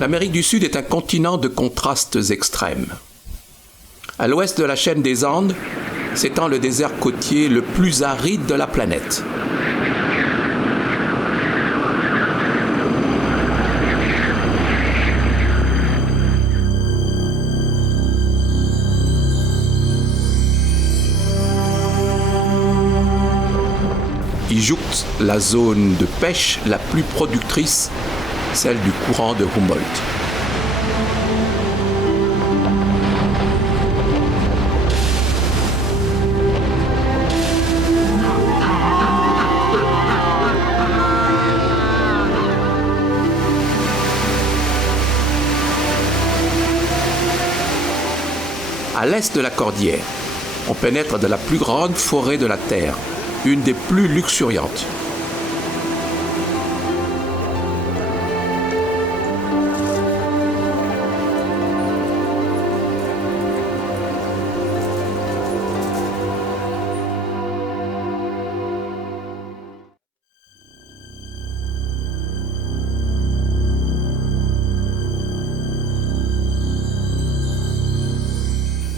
L'Amérique du Sud est un continent de contrastes extrêmes. À l'ouest de la chaîne des Andes s'étend le désert côtier le plus aride de la planète. Il jouxte la zone de pêche la plus productrice, celle du courant de Humboldt. À l'est de la cordillère, on pénètre dans la plus grande forêt de la Terre, une des plus luxuriantes.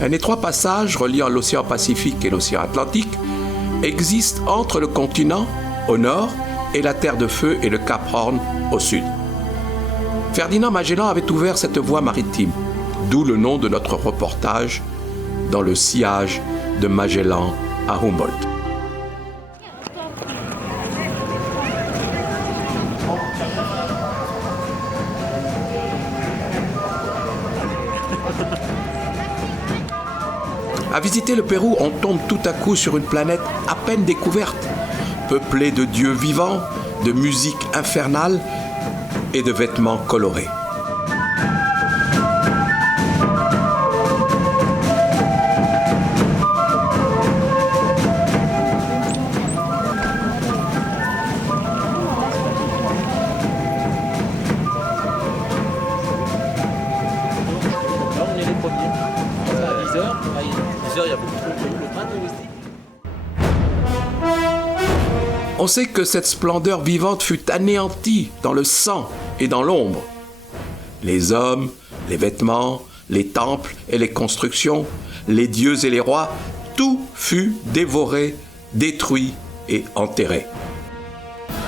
Un étroit passage reliant l'océan Pacifique et l'océan Atlantique existe entre le continent au nord et la Terre de Feu et le Cap Horn au sud. Ferdinand Magellan avait ouvert cette voie maritime, d'où le nom de notre reportage dans le sillage de Magellan à Humboldt. À visiter le Pérou, on tombe tout à coup sur une planète à peine découverte, peuplée de dieux vivants, de musique infernale et de vêtements colorés. On sait que cette splendeur vivante fut anéantie dans le sang et dans l'ombre. Les hommes, les vêtements, les temples et les constructions, les dieux et les rois, tout fut dévoré, détruit et enterré.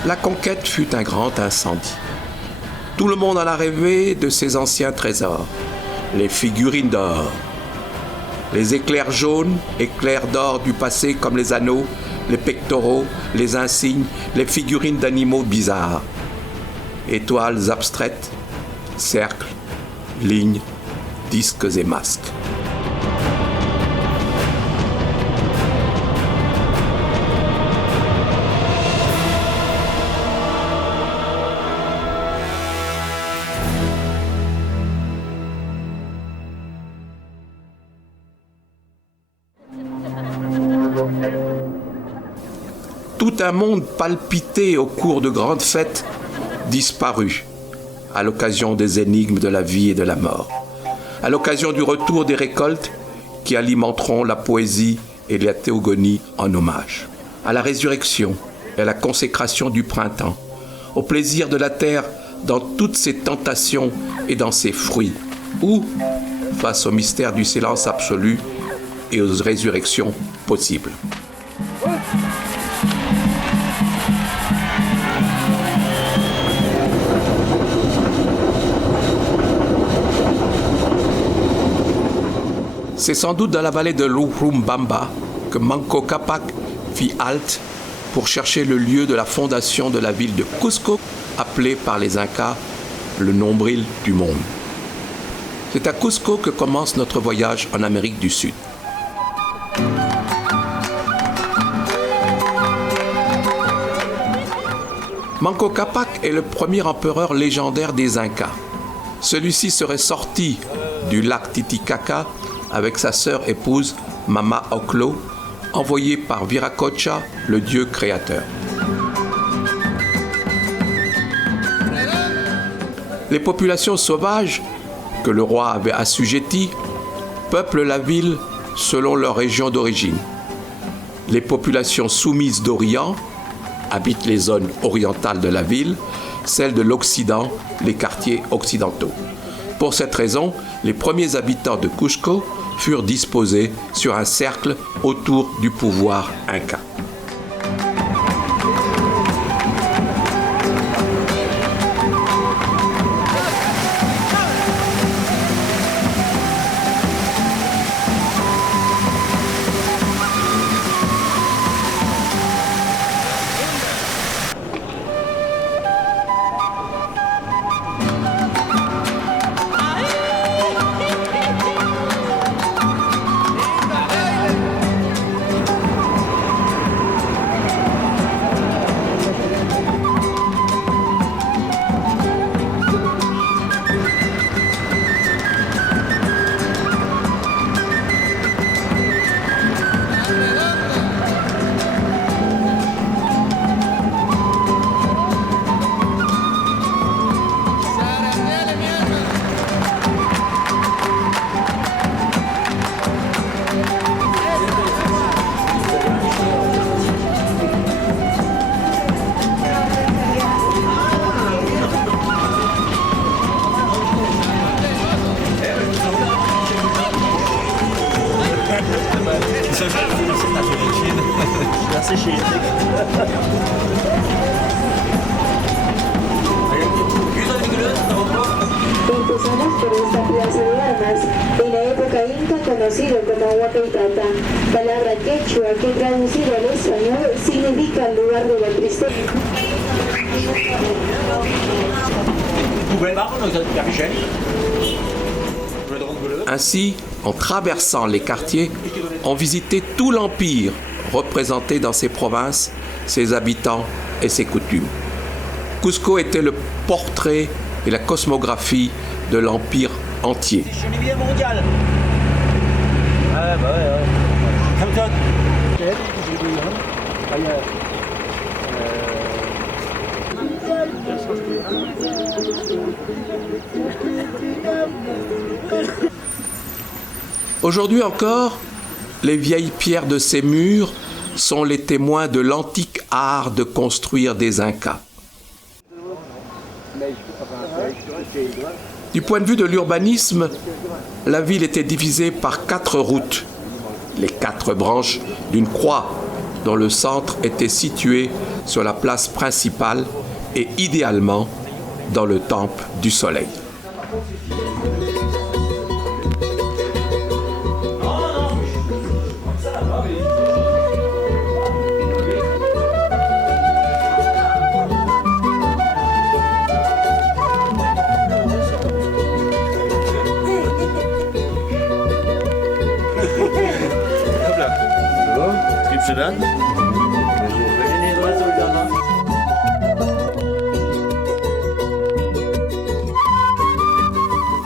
La conquête fut un grand incendie. Tout le monde en a rêvé de ces anciens trésors, les figurines d'or. Les éclairs jaunes, éclairs d'or du passé comme les anneaux, les pectoraux, les insignes, les figurines d'animaux bizarres. Étoiles abstraites, cercles, lignes, disques et masques. Tout un monde palpité au cours de grandes fêtes disparut à l'occasion des énigmes de la vie et de la mort, à l'occasion du retour des récoltes qui alimenteront la poésie et la théogonie en hommage, à la résurrection et à la consécration du printemps, au plaisir de la terre dans toutes ses tentations et dans ses fruits, ou face au mystère du silence absolu et aux résurrections possibles. C'est sans doute dans la vallée de l'Urubamba que Manco Cápac fit halte pour chercher le lieu de la fondation de la ville de Cusco, appelée par les Incas le nombril du monde. C'est à Cusco que commence notre voyage en Amérique du Sud. Manco Cápac est le premier empereur légendaire des Incas. Celui-ci serait sorti du lac Titicaca avec sa sœur épouse Mama Ocllo, envoyée par Viracocha, le dieu créateur. Les populations sauvages que le roi avait assujetties peuplent la ville selon leur région d'origine. Les populations soumises d'Orient habitent les zones orientales de la ville, celle de l'Occident, les quartiers occidentaux. Pour cette raison, les premiers habitants de Cusco furent disposés sur un cercle autour du pouvoir inca. Empezamos por esta plaza de armas, en la época inca conocido como Huacaitata, palabra quechua que traducido al español significa lugar de la tristeza. Ainsi, en traversant les quartiers, on visitait tout l'empire représenté dans ses provinces, ses habitants et ses coutumes. Cusco était le portrait et la cosmographie de l'empire entier. Aujourd'hui encore, les vieilles pierres de ces murs sont les témoins de l'antique art de construire des Incas. Du point de vue de l'urbanisme, la ville était divisée par 4 routes, les 4 branches d'une croix dont le centre était situé sur la place principale et idéalement dans le temple du soleil.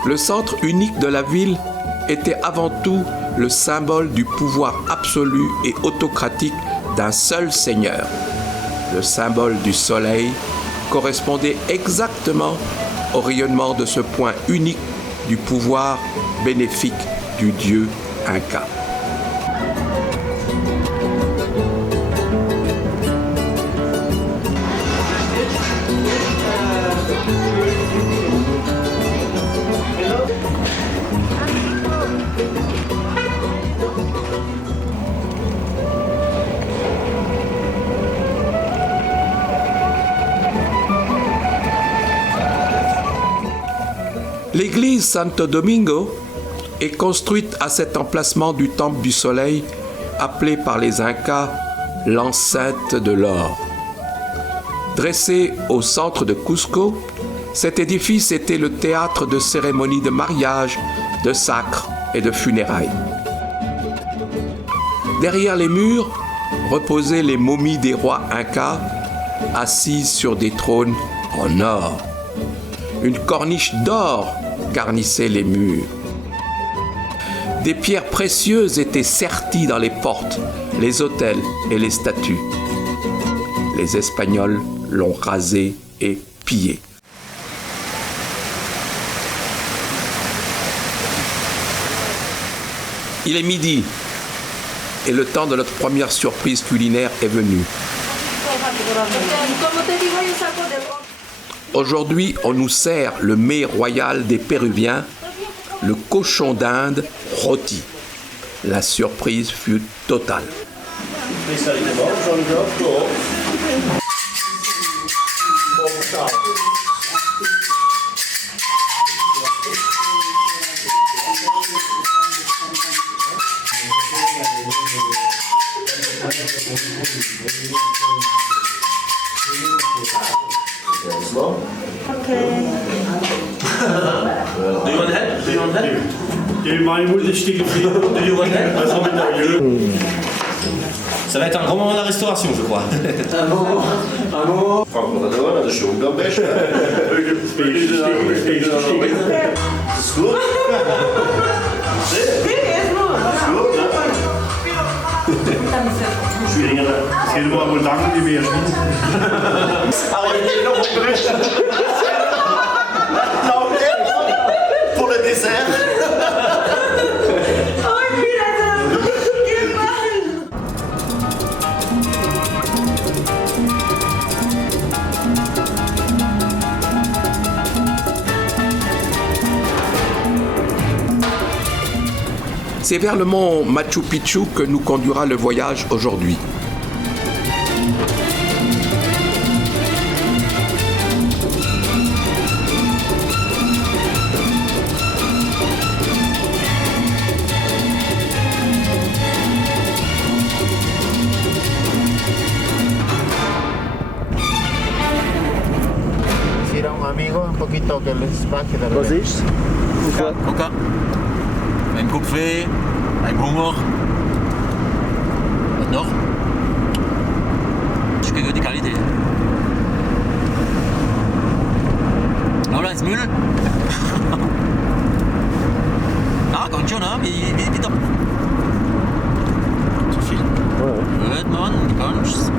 Le centre unique de la ville était avant tout le symbole du pouvoir absolu et autocratique d'un seul seigneur. Le symbole du soleil correspondait exactement au rayonnement de ce point unique du pouvoir bénéfique du dieu Inca. L'église Santo Domingo est construite à cet emplacement du temple du soleil, appelé par les Incas l'enceinte de l'or. Dressé au centre de Cusco, cet édifice était le théâtre de cérémonies de mariage, de sacres et de funérailles. Derrière les murs reposaient les momies des rois Incas, assises sur des trônes en or. Une corniche d'or garnissait les murs. Des pierres précieuses étaient serties dans les portes, les autels et les statues. Les Espagnols l'ont rasé et pillé. Il est midi et le temps de notre première surprise culinaire est venu. Aujourd'hui, on nous sert le mets royal des Péruviens, le cochon d'Inde rôti. La surprise fut totale. Ça va être un grand moment de la restauration, je crois. Pour le dessert. C'est vers le mont Machu Picchu que nous conduira le voyage aujourd'hui. Decir a un amigo un poquito que les va a quedar bien. Coca. Een kopvee. Een honger. Wat nog? Ich kriege die Qualität. Laurens Müll. Ah, ganz schön, ne? Wie doch. Zu viel. Gut, Mann, kannst.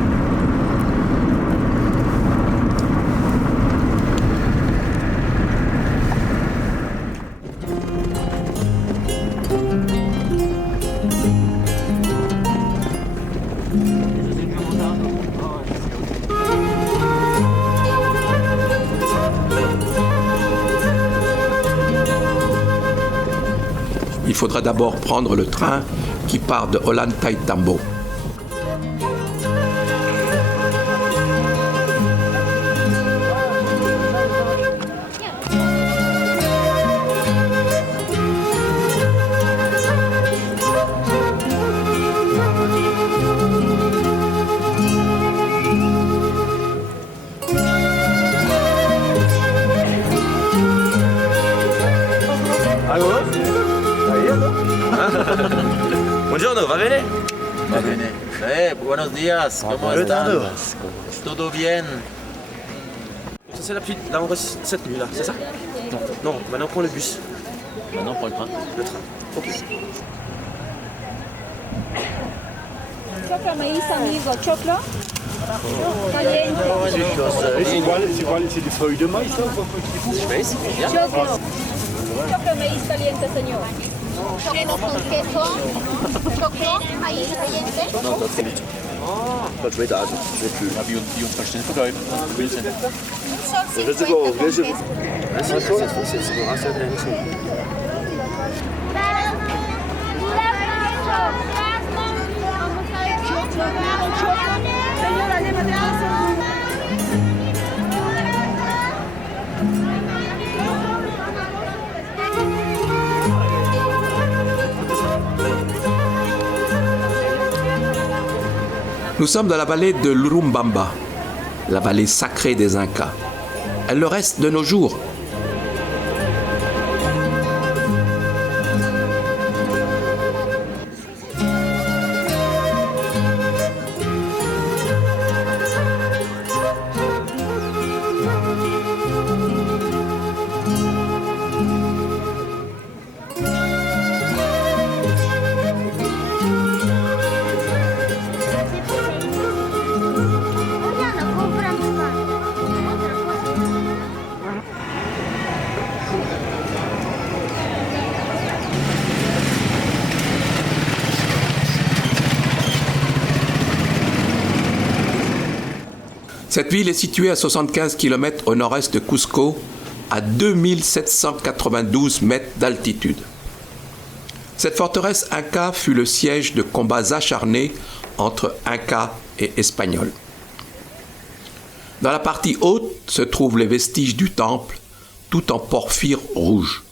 Il faudra d'abord prendre le train qui part de Ollantaytambo. Buongiorno, va bene? Va bene. Buenos días, ¿cómo están? Todo bien. Ça c'est la petite, là on reste cette nuit là, c'est ça? Non. Non, maintenant on prend le bus. Maintenant, on prend le train. Le train. Ok. Choclo maíz, amigo, choclo. Caliente. C'est des feuilles de maïs, ça? Choclo. Choclo maíz caliente, señor. Choclo con queso, choclo, maíz caliente. Das schmeckt also, schmeckt kühl. Ja, wie uns verstehen verkaufen. Das ist sogar auch welche. Das ist sogar sehr Nous sommes dans la vallée de l'Urumbamba, la vallée sacrée des Incas. Elle le reste de nos jours. Cette ville est située à 75 km au nord-est de Cusco, à 2792 mètres d'altitude. Cette forteresse Inca fut le siège de combats acharnés entre Incas et Espagnols. Dans la partie haute se trouvent les vestiges du temple, tout en porphyre rouge.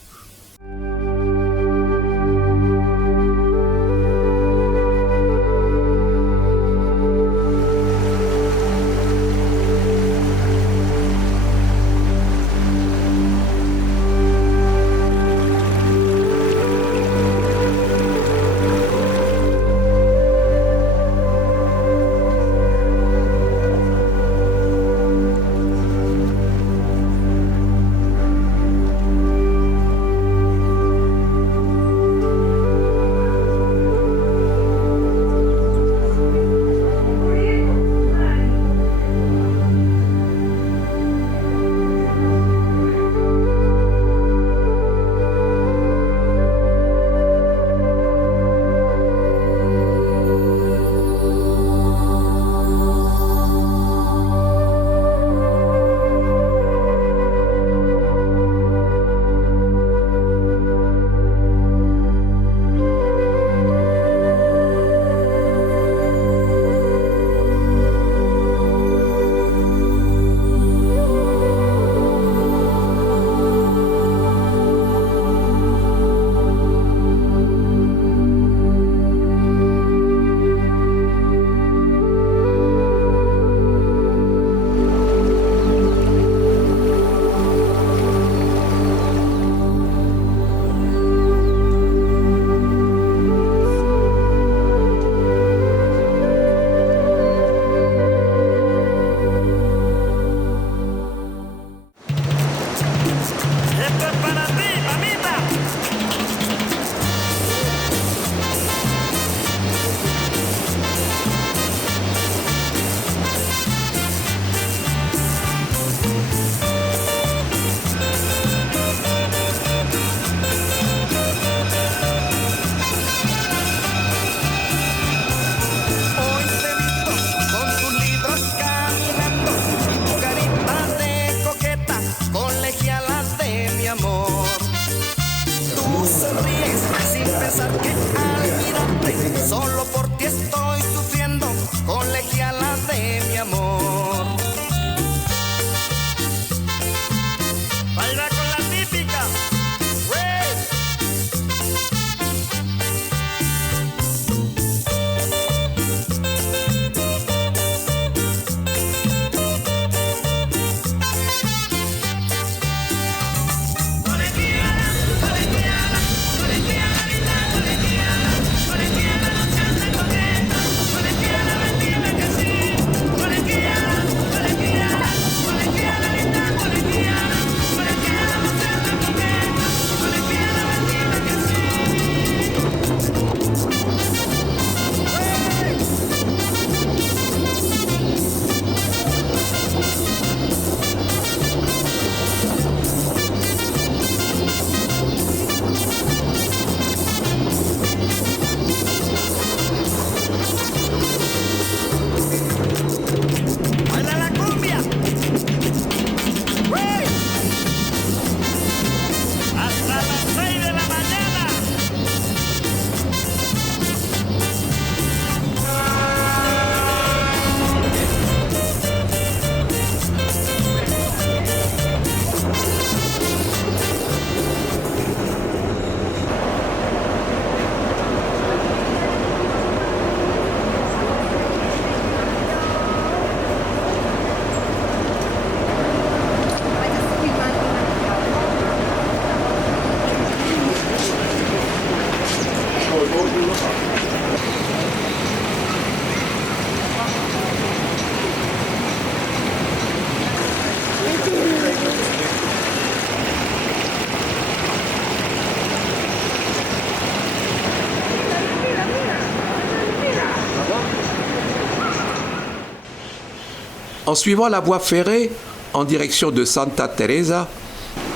En suivant la voie ferrée en direction de Santa Teresa,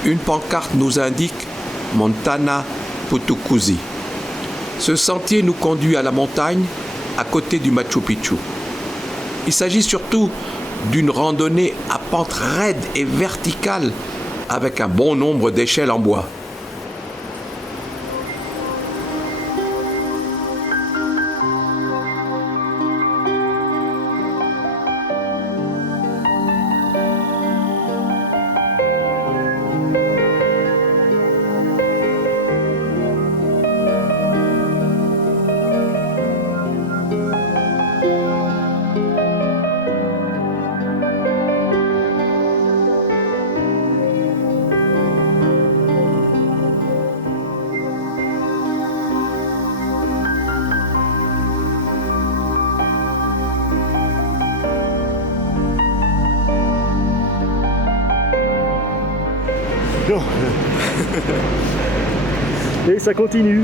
une pancarte nous indique Montana Putucuzi. Ce sentier nous conduit à la montagne, à côté du Machu Picchu. Il s'agit surtout d'une randonnée à pente raide et verticale avec un bon nombre d'échelles en bois. Non. Et ça continue.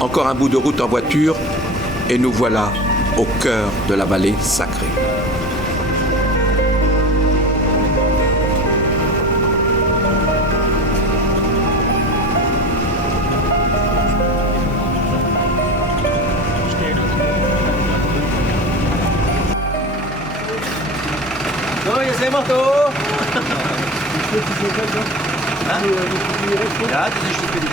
Encore un bout de route en voiture et nous voilà au cœur de la vallée sacrée. No, ya se moto. Ja, das ist für die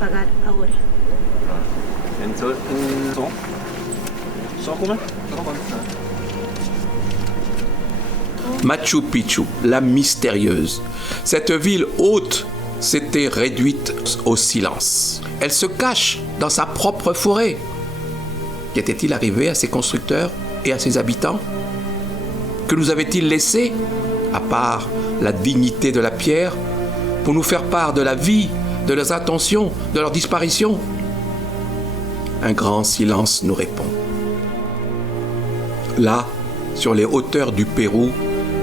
Pagar ahora. Machu Picchu, la mystérieuse. Cette ville haute s'était réduite au silence. Elle se cache dans sa propre forêt. Qu'était-il arrivé à ses constructeurs et à ses habitants? Que nous avait-il laissé, à part la dignité de la pierre, pour nous faire part de la vie, de leurs intentions, de leur disparition? Un grand silence nous répond. Là, sur les hauteurs du Pérou,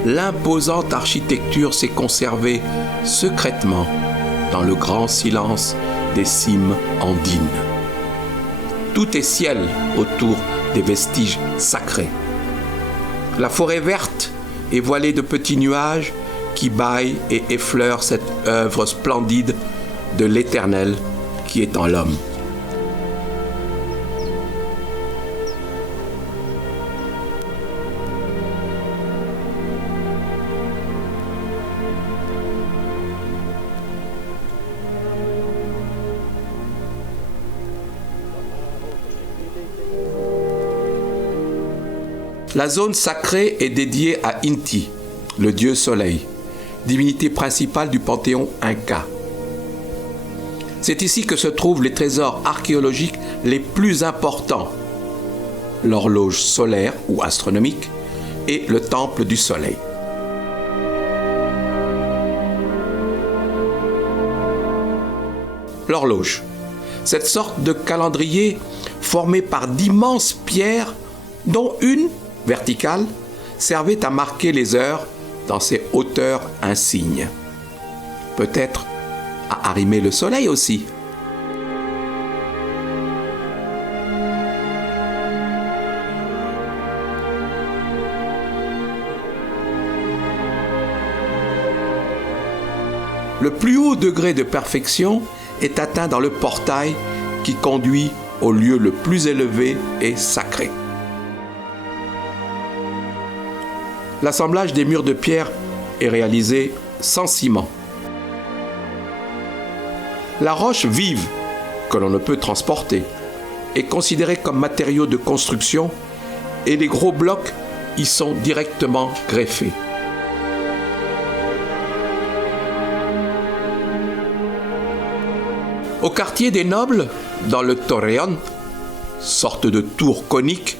l'imposante architecture s'est conservée secrètement dans le grand silence des cimes andines. Tout est ciel autour des vestiges sacrés. La forêt verte est voilée de petits nuages qui bâillent et effleurent cette œuvre splendide de l'Éternel qui est en l'homme. La zone sacrée est dédiée à Inti, le dieu soleil, divinité principale du panthéon inca. C'est ici que se trouvent les trésors archéologiques les plus importants, l'horloge solaire ou astronomique et le temple du soleil. L'horloge, cette sorte de calendrier formé par d'immenses pierres, dont une, verticale, servait à marquer les heures dans ses hauteurs insignes. Peut-être à arrimer le soleil aussi. Le plus haut degré de perfection est atteint dans le portail qui conduit au lieu le plus élevé et sacré. L'assemblage des murs de pierre est réalisé sans ciment. La roche vive, que l'on ne peut transporter, est considéré comme matériau de construction et les gros blocs y sont directement greffés. Au quartier des Nobles, dans le Torreón, sorte de tour conique,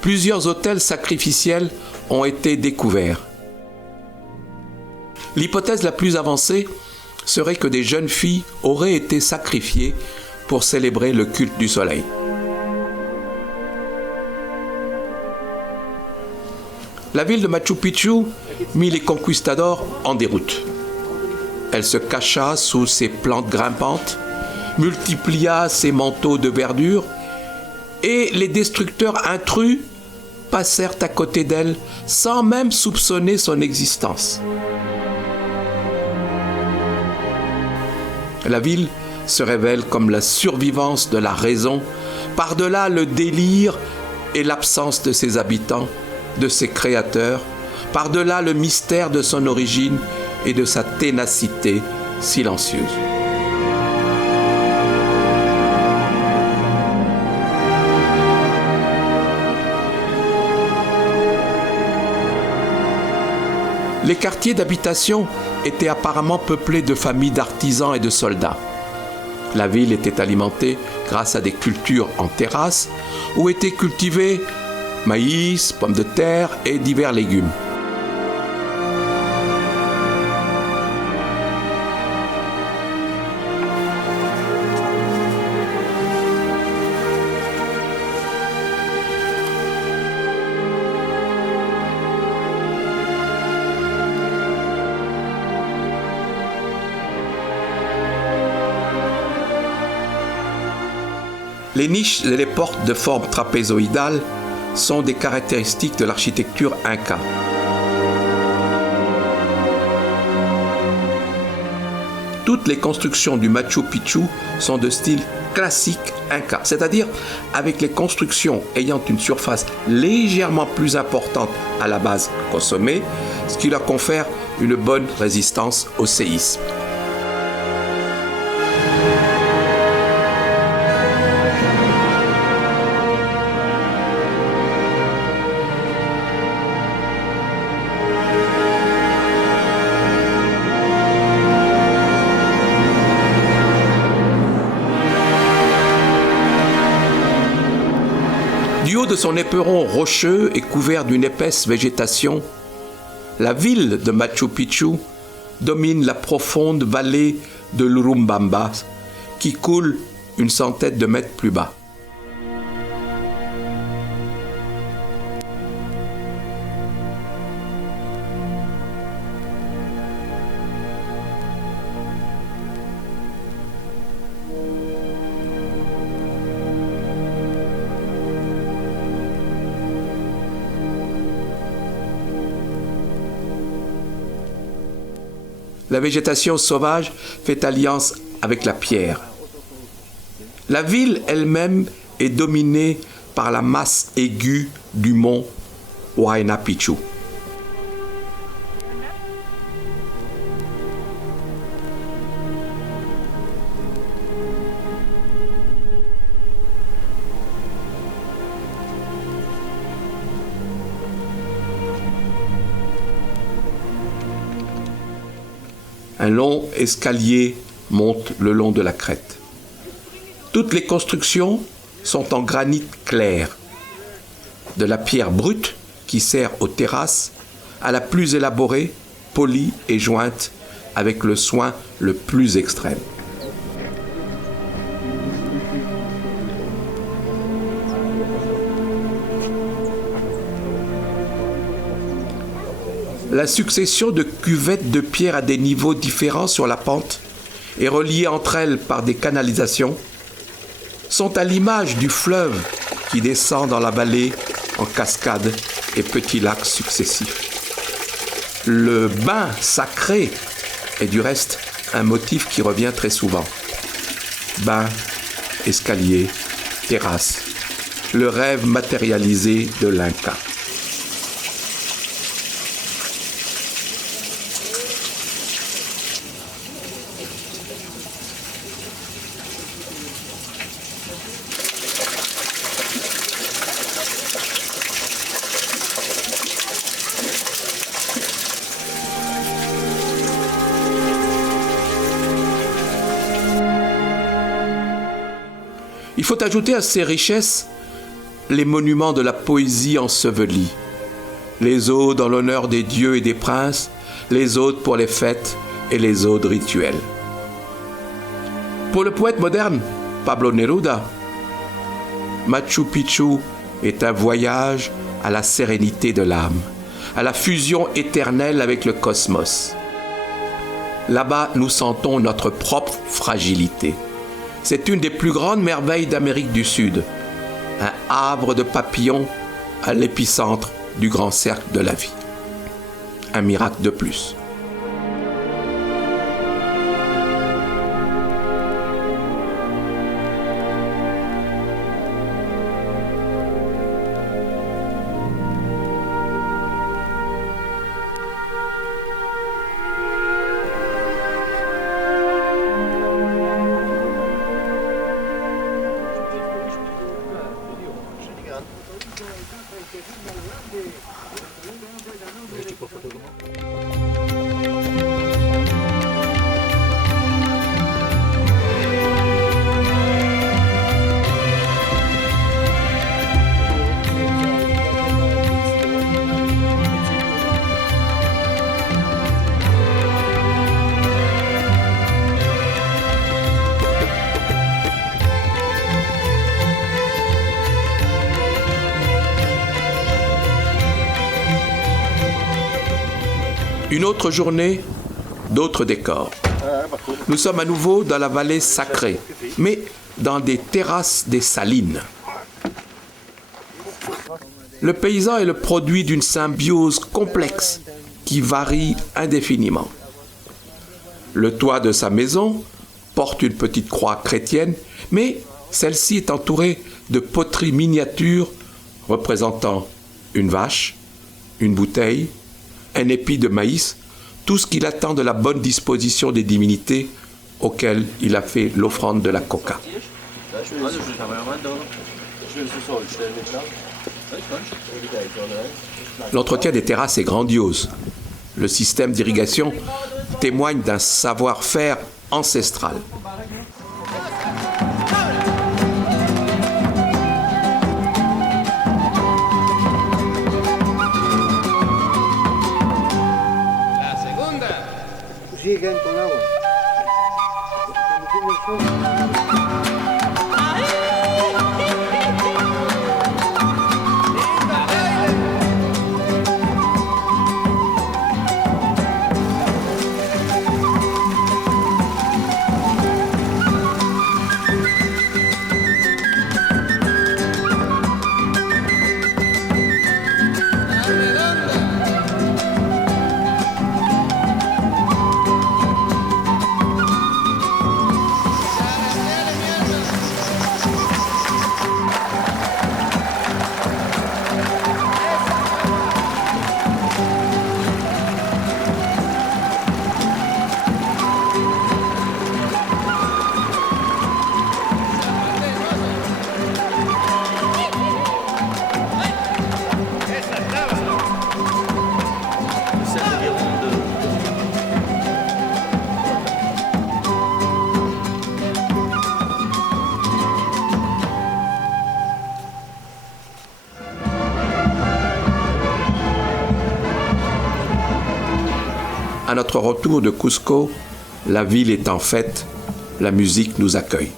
plusieurs autels sacrificiels ont été découverts. L'hypothèse la plus avancée serait que des jeunes filles auraient été sacrifiées pour célébrer le culte du soleil. La ville de Machu Picchu mit les conquistadors en déroute. Elle se cacha sous ses plantes grimpantes, multiplia ses manteaux de verdure et les destructeurs intrus passèrent à côté d'elle sans même soupçonner son existence. La ville se révèle comme la survivance de la raison, par-delà le délire et l'absence de ses habitants, de ses créateurs, par-delà le mystère de son origine et de sa ténacité silencieuse. Les quartiers d'habitation étaient apparemment peuplés de familles d'artisans et de soldats. La ville était alimentée grâce à des cultures en terrasse où étaient cultivés maïs, pommes de terre et divers légumes. Les niches et les portes de forme trapézoïdale sont des caractéristiques de l'architecture inca. Toutes les constructions du Machu Picchu sont de style classique inca, c'est-à-dire avec les constructions ayant une surface légèrement plus importante à la base qu'au sommet, ce qui leur confère une bonne résistance au séisme. Du haut de son éperon rocheux et couvert d'une épaisse végétation, la ville de Machu Picchu domine la profonde vallée de l'Urubamba qui coule une centaine de mètres plus bas. La végétation sauvage fait alliance avec la pierre. La ville elle-même est dominée par la masse aiguë du mont Huayna Picchu. Un long escalier monte le long de la crête. Toutes les constructions sont en granit clair, de la pierre brute qui sert aux terrasses à la plus élaborée, polie et jointe avec le soin le plus extrême. La succession de cuvettes de pierre à des niveaux différents sur la pente et reliées entre elles par des canalisations sont à l'image du fleuve qui descend dans la vallée en cascades et petits lacs successifs. Le bain sacré est du reste un motif qui revient très souvent. Bain, escalier, terrasse, le rêve matérialisé de l'Inca. Il faut ajouter à ces richesses les monuments de la poésie ensevelie, les odes en l'honneur des dieux et des princes, les odes pour les fêtes et les odes rituelles. Pour le poète moderne, Pablo Neruda, Machu Picchu est un voyage à la sérénité de l'âme, à la fusion éternelle avec le cosmos. Là-bas, nous sentons notre propre fragilité. C'est une des plus grandes merveilles d'Amérique du Sud, un havre de papillons à l'épicentre du grand cercle de la vie. Un miracle de plus. Une autre journée, d'autres décors. Nous sommes à nouveau dans la vallée sacrée, mais dans des terrasses des salines. Le paysan est le produit d'une symbiose complexe qui varie indéfiniment. Le toit de sa maison porte une petite croix chrétienne, mais celle-ci est entourée de poteries miniatures représentant une vache, une bouteille, un épi de maïs, tout ce qu'il attend de la bonne disposition des divinités auxquelles il a fait l'offrande de la coca. L'entretien des terrasses est grandiose. Le système d'irrigation témoigne d'un savoir-faire ancestral. Siguen con agua. À notre retour de Cusco, la ville est en fête, la musique nous accueille.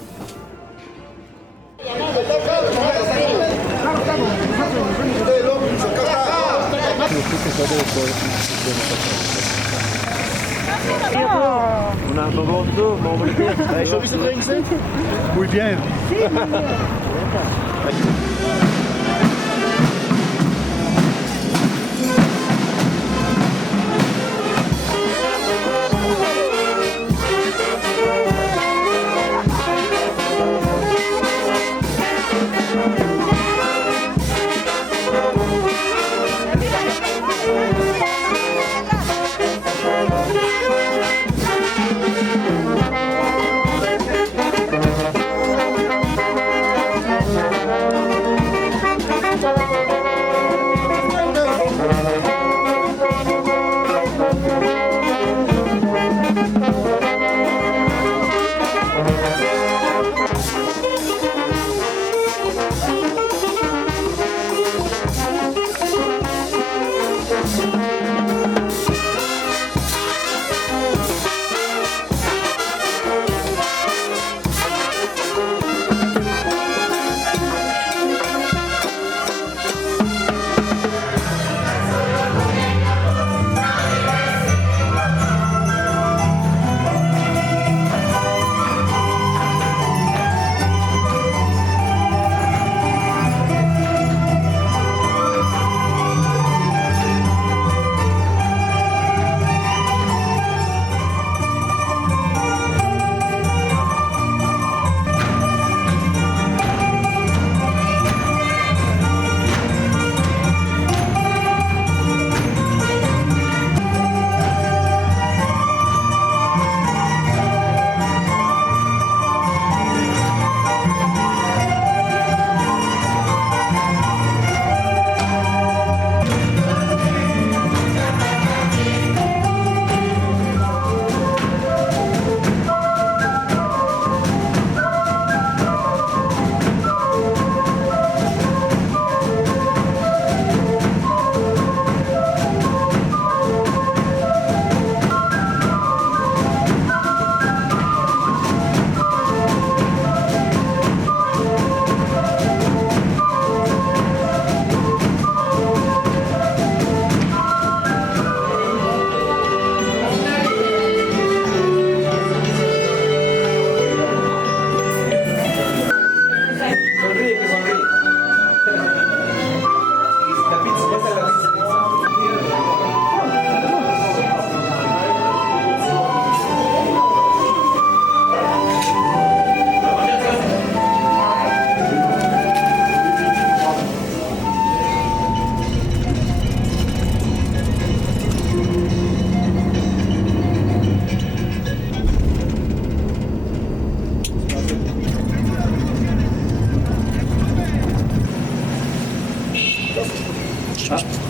On a un moment d'eau, mais on va le dire. Muy bien.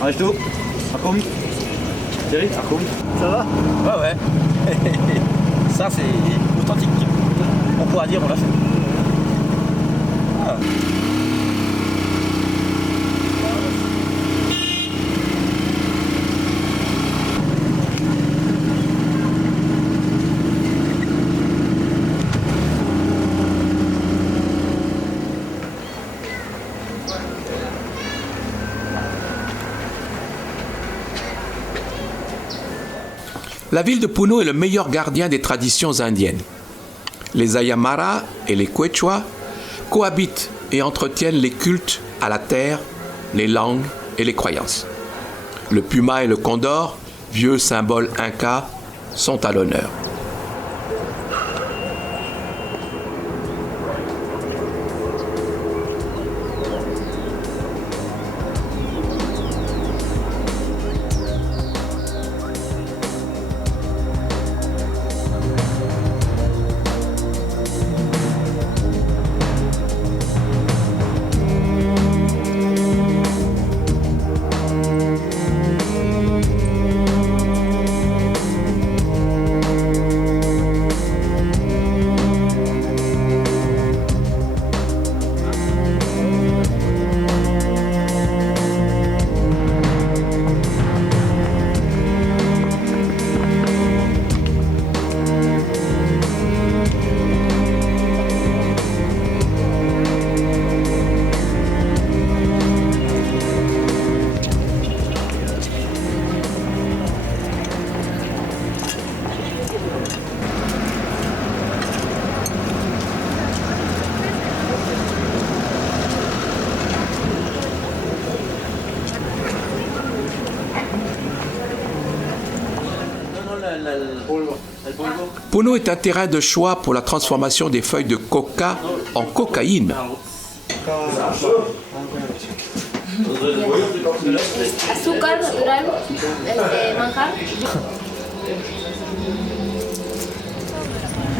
Arrête tout. Akoum. Thierry, Akoum. Ça va? Ouais, ouais. Ça, c'est authentique. On pourra dire, on l'a fait. Ah. La ville de Puno est le meilleur gardien des traditions indiennes. Les Aymara et les Quechua cohabitent et entretiennent les cultes à la terre, les langues et les croyances. Le puma et le condor, vieux symboles inca, sont à l'honneur. Puno est un terrain de choix pour la transformation des feuilles de coca en cocaïne. Azúcar natural, manjar.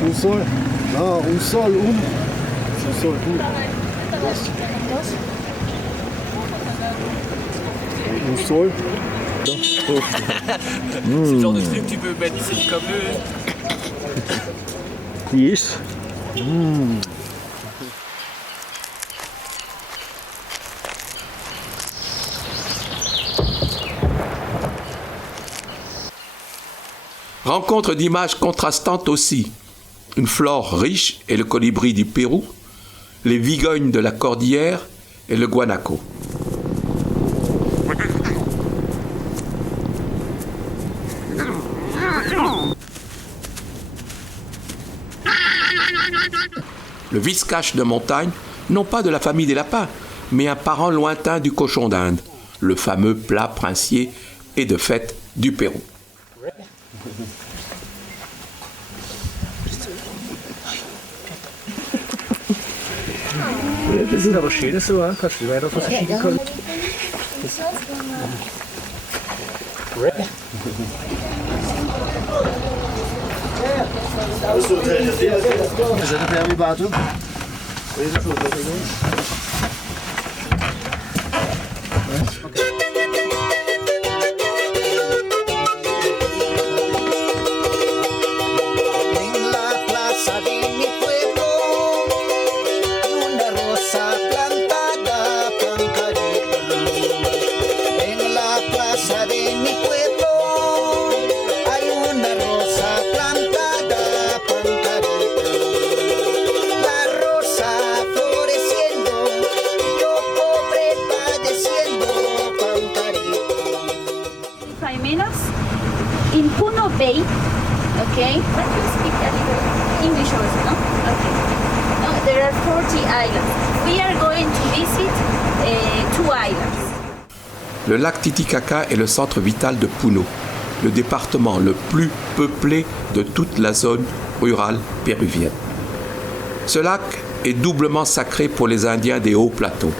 Un sol. No, un sol, un. Un sol, un. Un sol. C'est le genre de truc que tu peux mettre ici comme Yes. Rencontre d'images contrastantes aussi. Une flore riche et le colibri du Pérou, les vigognes de la cordillère et le guanaco. Le viscache de montagne, non pas de la famille des lapins, mais un parent lointain du cochon d'Inde, le fameux plat princier et de fête du Pérou. Das ist aber schön so, kannst du weiter verschicken können. In Puno Bay, okay, but you speak a little English also, no? Okay. No, there are 40 islands. We are going to visit 2 islands. Le lac Titicaca est le centre vital de Puno, le département le plus peuplé de toute la zone rurale péruvienne. Ce lac est doublement sacré pour les Indiens des hauts plateaux.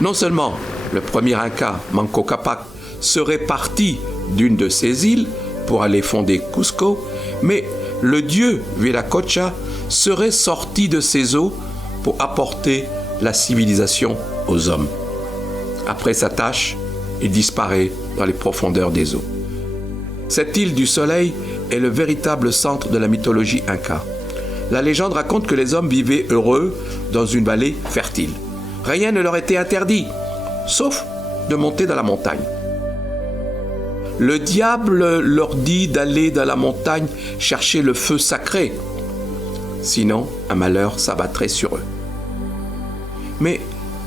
Non seulement le premier Inca, Manco Cápac, serait parti d'une de ces îles pour aller fonder Cusco, mais le dieu Viracocha serait sorti de ces eaux pour apporter la civilisation aux hommes. Après sa tâche, Il disparaît dans les profondeurs des eaux. Cette île du soleil est le véritable centre de la mythologie inca. La légende raconte que les hommes vivaient heureux dans une vallée fertile. Rien ne leur était interdit, sauf de monter dans la montagne. Le diable leur dit d'aller dans la montagne chercher le feu sacré. Sinon, un malheur s'abattrait sur eux. Mais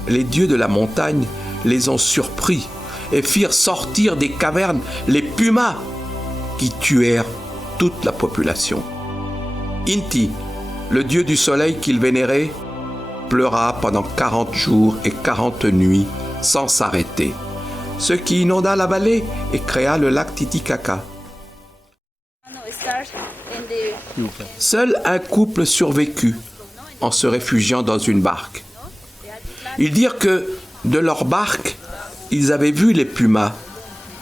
les dieux de la montagne les ont surpris et firent sortir des cavernes les pumas qui tuèrent toute la population. Inti, le dieu du soleil qu'ils vénéraient, pleura pendant 40 jours et 40 nuits sans s'arrêter, ce qui inonda la vallée et créa le lac Titicaca. Seul un couple survécut en se réfugiant dans une barque. Ils dirent que de leur barque, ils avaient vu les pumas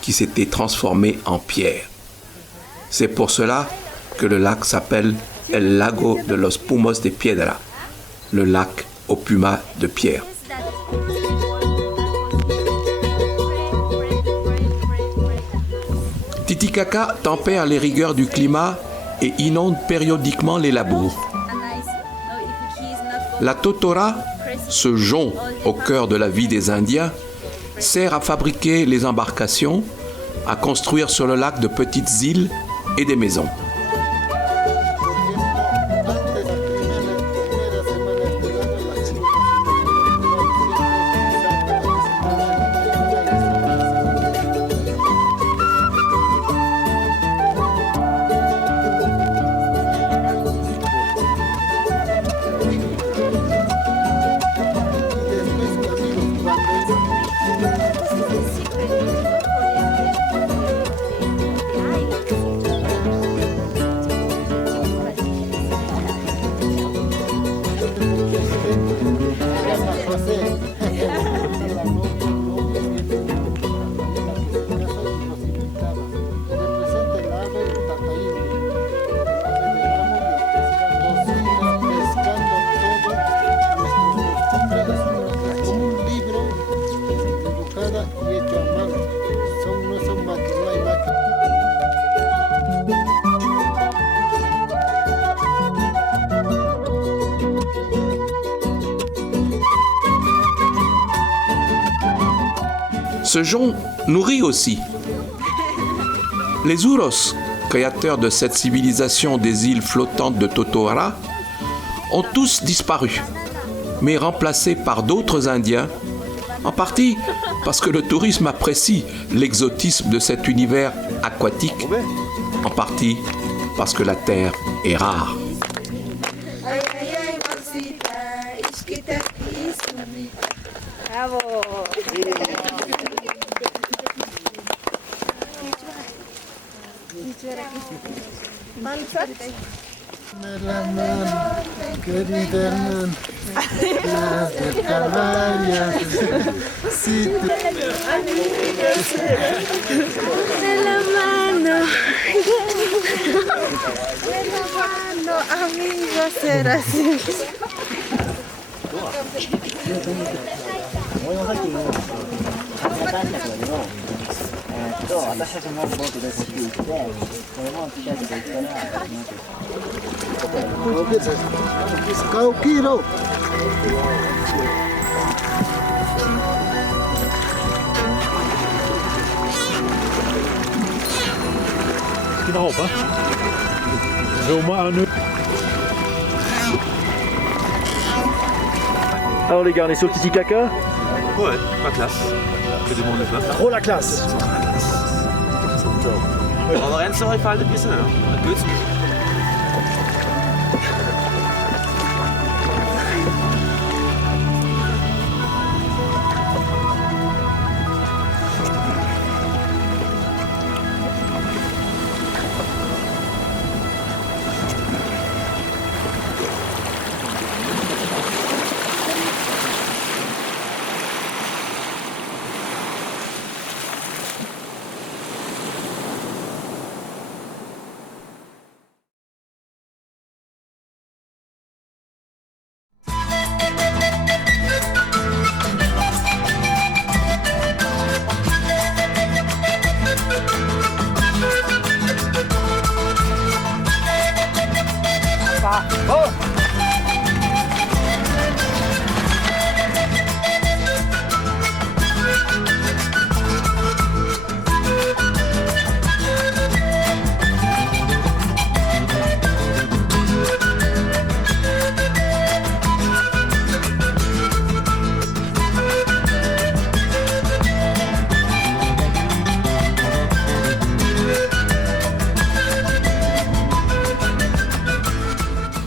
qui s'étaient transformés en pierre. C'est pour cela que le lac s'appelle El Lago de los Pumos de Piedra, le lac aux pumas de pierre. Titicaca tempère les rigueurs du climat et inonde périodiquement les labours. La totora, ce jonc au cœur de la vie des Indiens, sert à fabriquer les embarcations, à construire sur le lac de petites îles et des maisons. Ce jonc nourrit aussi. Les Uros, créateurs de cette civilisation des îles flottantes de Totora, ont tous disparu, mais remplacés par d'autres Indiens, en partie parce que le tourisme apprécie l'exotisme de cet univers aquatique, en partie parce que la terre est rare. Bravo. Qui n'en pas. J'ai au moins un nœud. Alors les gars, on est sur le Titicaca. Ouais, la classe. Que du monde de peuple. Trop la classe. Aber en zou gefallen ein bisschen, ja. Gut.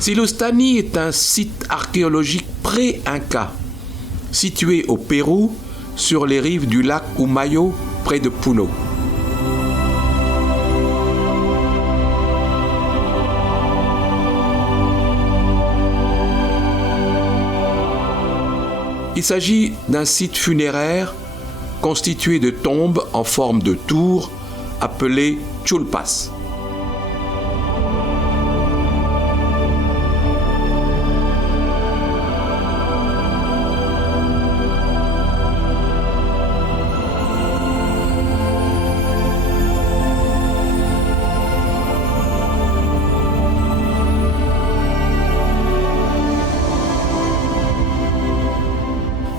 Silustani est un site archéologique pré-inca, situé au Pérou, sur les rives du lac Umayo, près de Puno. Il s'agit d'un site funéraire constitué de tombes en forme de tour appelées chulpas.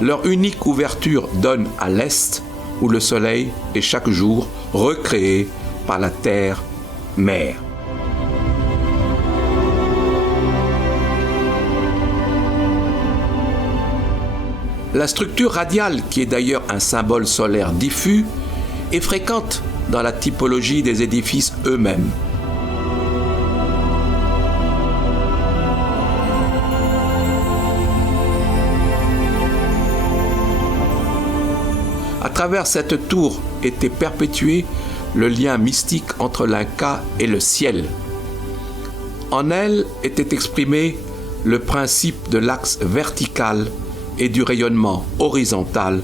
Leur unique ouverture donne à l'est, où le soleil est chaque jour recréé par la terre-mère. La structure radiale, qui est d'ailleurs un symbole solaire diffus, est fréquente dans la typologie des édifices eux-mêmes. À travers cette tour était perpétué le lien mystique entre l'Inca et le ciel. En elle était exprimé le principe de l'axe vertical et du rayonnement horizontal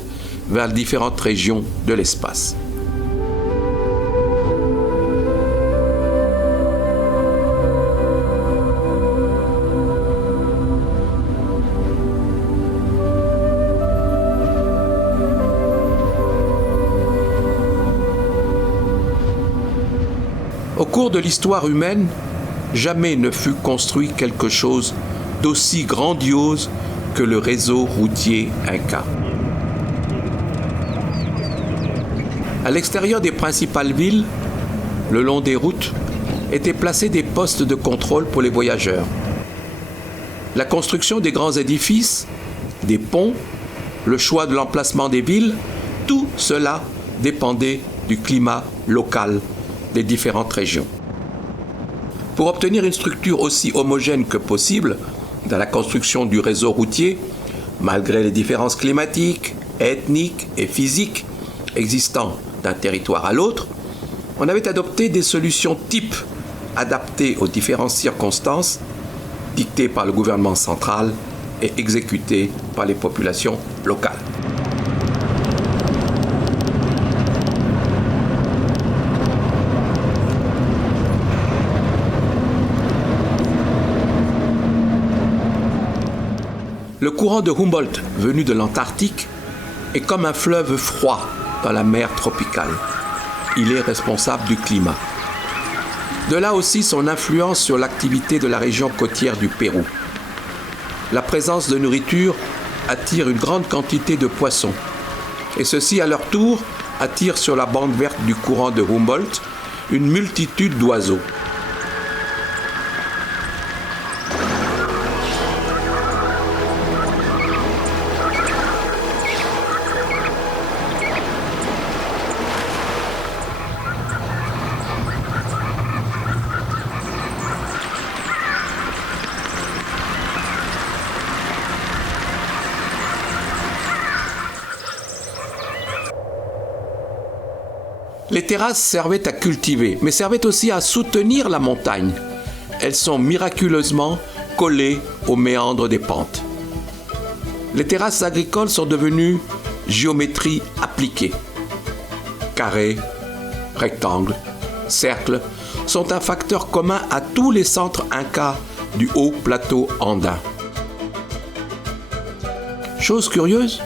vers différentes régions de l'espace. Au cours de l'histoire humaine, jamais ne fut construit quelque chose d'aussi grandiose que le réseau routier inca. À l'extérieur des principales villes, le long des routes, étaient placés des postes de contrôle pour les voyageurs. La construction des grands édifices, des ponts, le choix de l'emplacement des villes, tout cela dépendait du climat local des différentes régions. Pour obtenir une structure aussi homogène que possible dans la construction du réseau routier, malgré les différences climatiques, ethniques et physiques existant d'un territoire à l'autre, on avait adopté des solutions types adaptées aux différentes circonstances, dictées par le gouvernement central et exécutées par les populations locales. Le courant de Humboldt, venu de l'Antarctique, est comme un fleuve froid dans la mer tropicale. Il est responsable du climat. De là aussi son influence sur l'activité de la région côtière du Pérou. La présence de nourriture attire une grande quantité de poissons. Et ceux-ci, à leur tour, attirent sur la bande verte du courant de Humboldt une multitude d'oiseaux. Les terrasses servaient à cultiver, mais servaient aussi à soutenir la montagne. Elles sont miraculeusement collées aux méandres des pentes. Les terrasses agricoles sont devenues géométrie appliquée. Carrés, rectangles, cercles sont un facteur commun à tous les centres incas du haut plateau andin. Chose curieuse,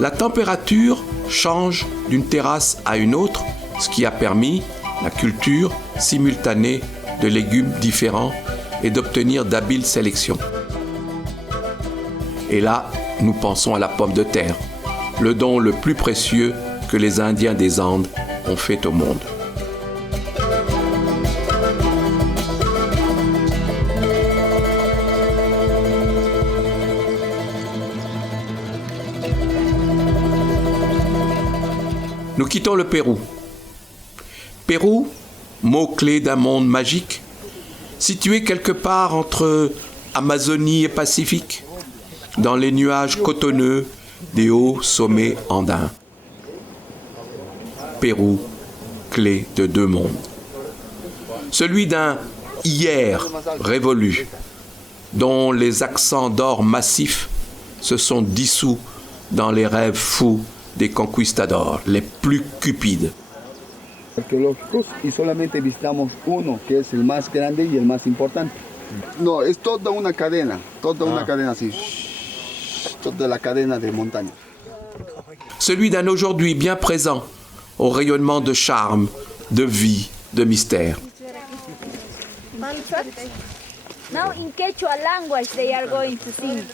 la température change d'une terrasse à une autre, ce qui a permis la culture simultanée de légumes différents et d'obtenir d'habiles sélections. Et là, nous pensons à la pomme de terre, le don le plus précieux que les Indiens des Andes ont fait au monde. Nous quittons le Pérou. Pérou, mot-clé d'un monde magique, situé quelque part entre Amazonie et Pacifique, dans les nuages cotonneux des hauts sommets andins. Pérou, clé de deux mondes. Celui d'un hier révolu, dont les accents d'or massifs se sont dissous dans les rêves fous des conquistadors, les plus cupides. Arqueológicos y solamente visitamos uno, que es el más grande y el más importante. No, es toda una cadena así, toda la cadena de montañas. Celui d'un aujourd'hui bien présent, au rayonnement de charme, de vie, de mystère. Now in Quechua language they are going to sing.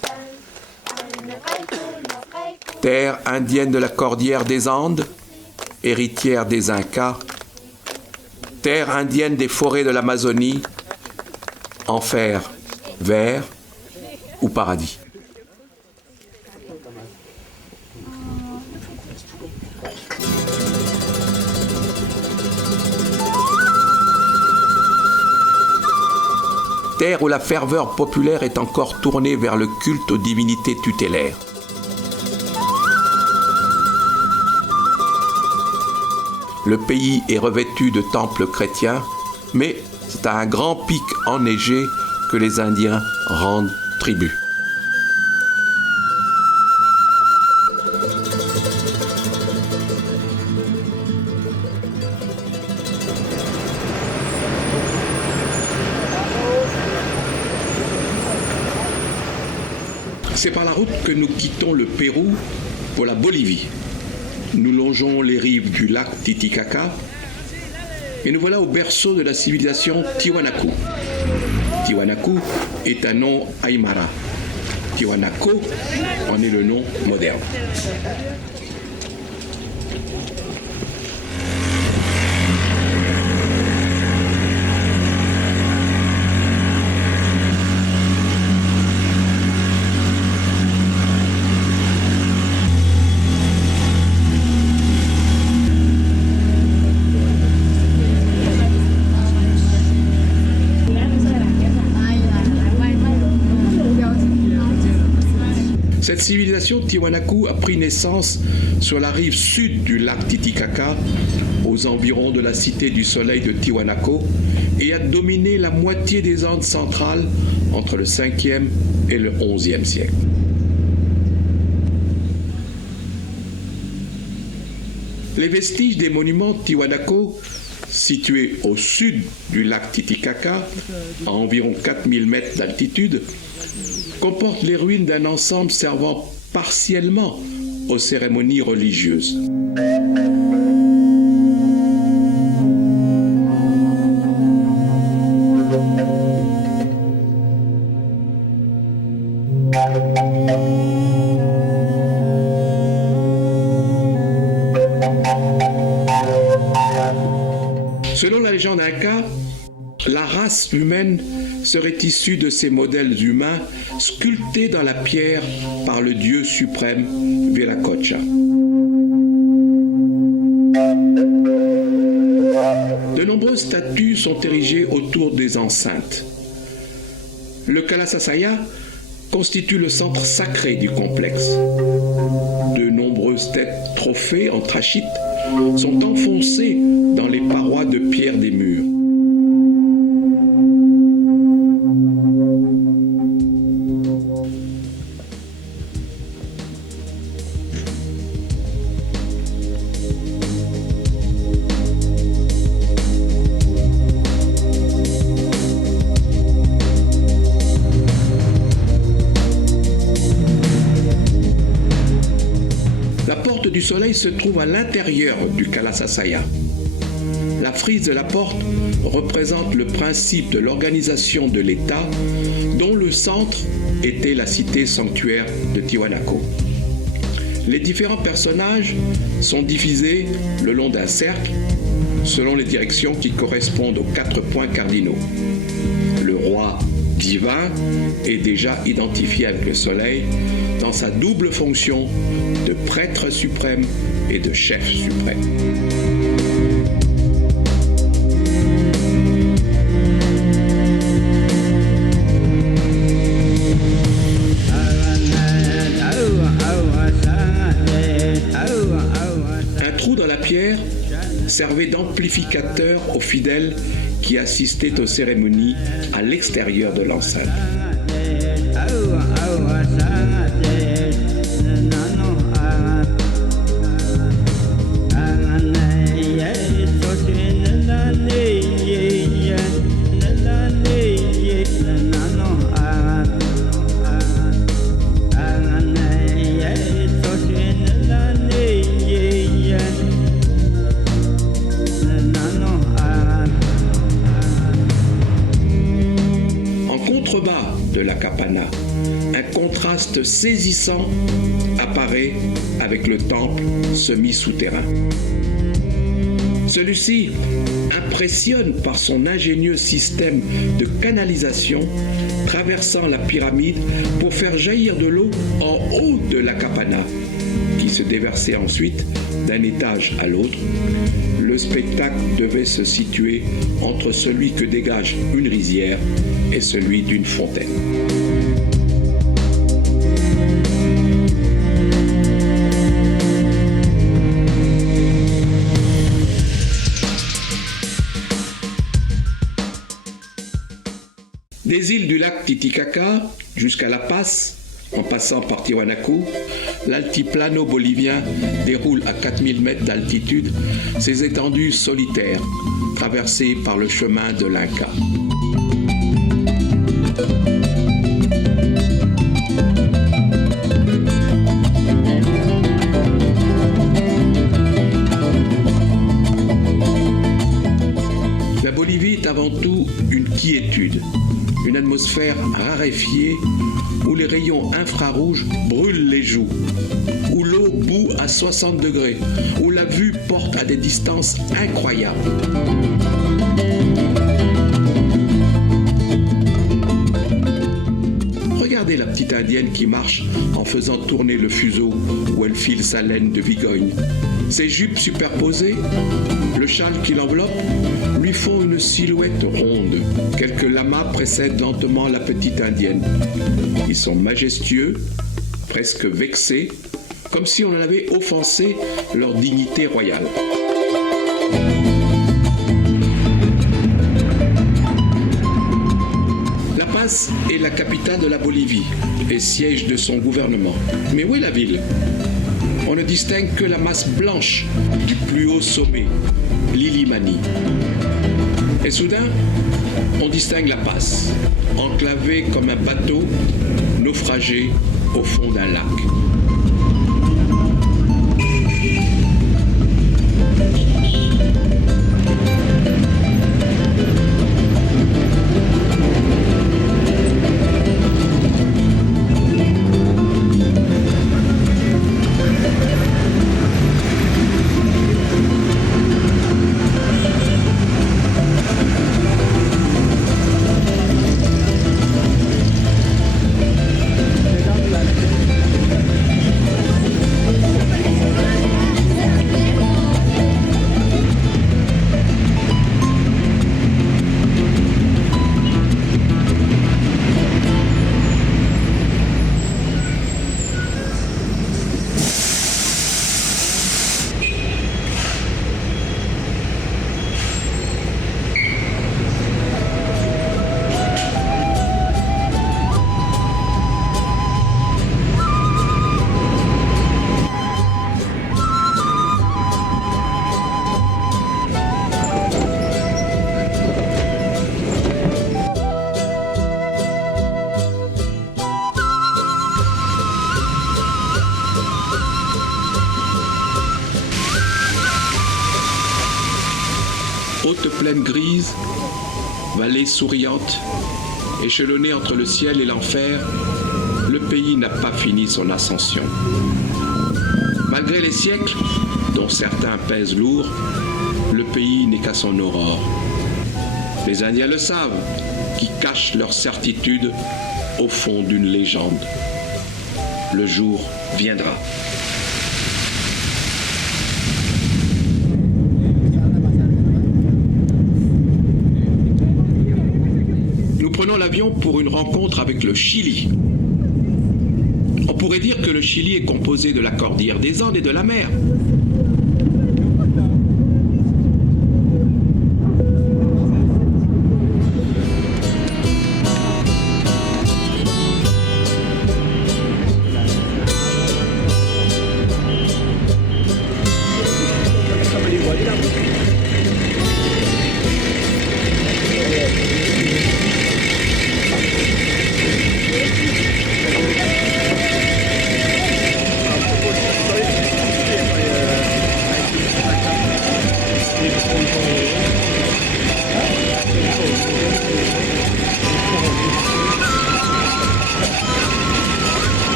Terre indienne de la cordillère des Andes, héritière des Incas, terre indienne des forêts de l'Amazonie, enfer, vert ou paradis. Terre où la ferveur populaire est encore tournée vers le culte aux divinités tutélaires. Le pays est revêtu de temples chrétiens, mais c'est à un grand pic enneigé que les Indiens rendent tribut. C'est par la route que nous quittons le Pérou pour la Bolivie. Nous longeons les rives du lac Titicaca et nous voilà au berceau de la civilisation Tiwanaku. Tiwanaku est un nom aymara. Tiwanaku en est le nom moderne. Cette civilisation Tiwanaku a pris naissance sur la rive sud du lac Titicaca, aux environs de la cité du soleil de Tiwanaku, et a dominé la moitié des Andes centrales entre le 5e et le 11e siècle. Les vestiges des monuments Tiwanaku, situés au sud du lac Titicaca, à environ 4000 mètres d'altitude, comporte les ruines d'un ensemble servant partiellement aux cérémonies religieuses. Selon la légende inca, la race humaine serait issue de ces modèles humains sculptés dans la pierre par le dieu suprême Viracocha. De nombreuses statues sont érigées autour des enceintes. Le Kalasasaya constitue le centre sacré du complexe. De nombreuses têtes trophées en trachyte sont enfoncées dans les parois de pierre des murs. La porte du soleil se trouve à l'intérieur du Kalasasaya. La frise de la porte représente le principe de l'organisation de l'État, dont le centre était la cité sanctuaire de Tiwanaku. Les différents personnages sont divisés le long d'un cercle, selon les directions qui correspondent aux 4 points cardinaux. Le roi divin est déjà identifié avec le soleil dans sa double fonction de prêtre suprême et de chef suprême. servait d'amplificateur aux fidèles qui assistaient aux cérémonies à l'extérieur de l'enceinte. De la Kapana, un contraste saisissant apparaît avec le temple semi-souterrain. Celui-ci impressionne par son ingénieux système de canalisation traversant la pyramide pour faire jaillir de l'eau en haut de la Kapana, qui se déversait ensuite d'un étage à l'autre. Le spectacle devait se situer entre celui que dégage une rizière et celui d'une fontaine. Des îles du lac Titicaca jusqu'à La Paz, en passant par Tiwanaku, l'altiplano bolivien déroule à 4000 mètres d'altitude ses étendues solitaires, traversées par le chemin de l'Inca. La Bolivie est avant tout une quiétude, une atmosphère raréfiée où les rayons infrarouges brûlent les joues, où l'eau bout à 60 degrés, où la vue porte à des distances incroyables. Regardez la petite indienne qui marche en faisant tourner le fuseau où elle file sa laine de vigogne. Ses jupes superposées, le châle qui l'enveloppe, lui font une silhouette ronde. Quelques lamas précèdent lentement la petite indienne. Ils sont majestueux, presque vexés, comme si on en avait offensé leur dignité royale. La Paz est la capitale de la Bolivie et siège de son gouvernement. Mais où est la ville ? On ne distingue que la masse blanche du plus haut sommet, l'Illimani. Et soudain, on distingue La Paz, enclavée comme un bateau naufragé au fond d'un lac. Haute plaine grise, vallée souriante, échelonnée entre le ciel et l'enfer, le pays n'a pas fini son ascension. Malgré les siècles, dont certains pèsent lourd, le pays n'est qu'à son aurore. Les Indiens le savent, qui cachent leur certitude au fond d'une légende. Le jour viendra. Nous prenons l'avion pour une rencontre avec le Chili. On pourrait dire que le Chili est composé de la cordillère des Andes et de la mer.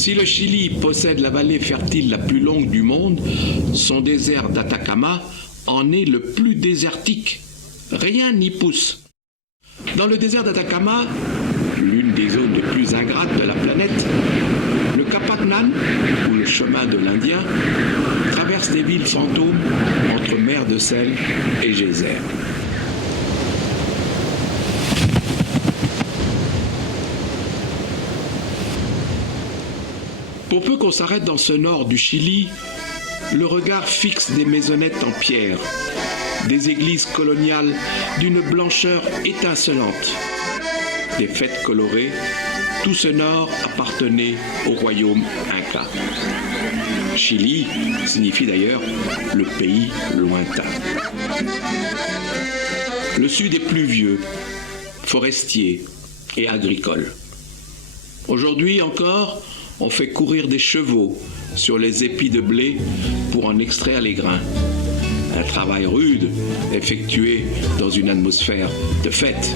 Si le Chili possède la vallée fertile la plus longue du monde, son désert d'Atacama en est le plus désertique. Rien n'y pousse. Dans le désert d'Atacama, l'une des zones les plus ingrates de la planète, le Capacnan, ou le chemin de l'Indien, traverse des villes fantômes entre mer de sel et geyser. Pour peu qu'on s'arrête dans ce nord du Chili, le regard fixe des maisonnettes en pierre, des églises coloniales d'une blancheur étincelante, des fêtes colorées. Tout ce nord appartenait au royaume Inca. Chili signifie d'ailleurs le pays lointain. Le sud est pluvieux, forestier et agricole. Aujourd'hui encore, on fait courir des chevaux sur les épis de blé pour en extraire les grains. Un travail rude, effectué dans une atmosphère de fête.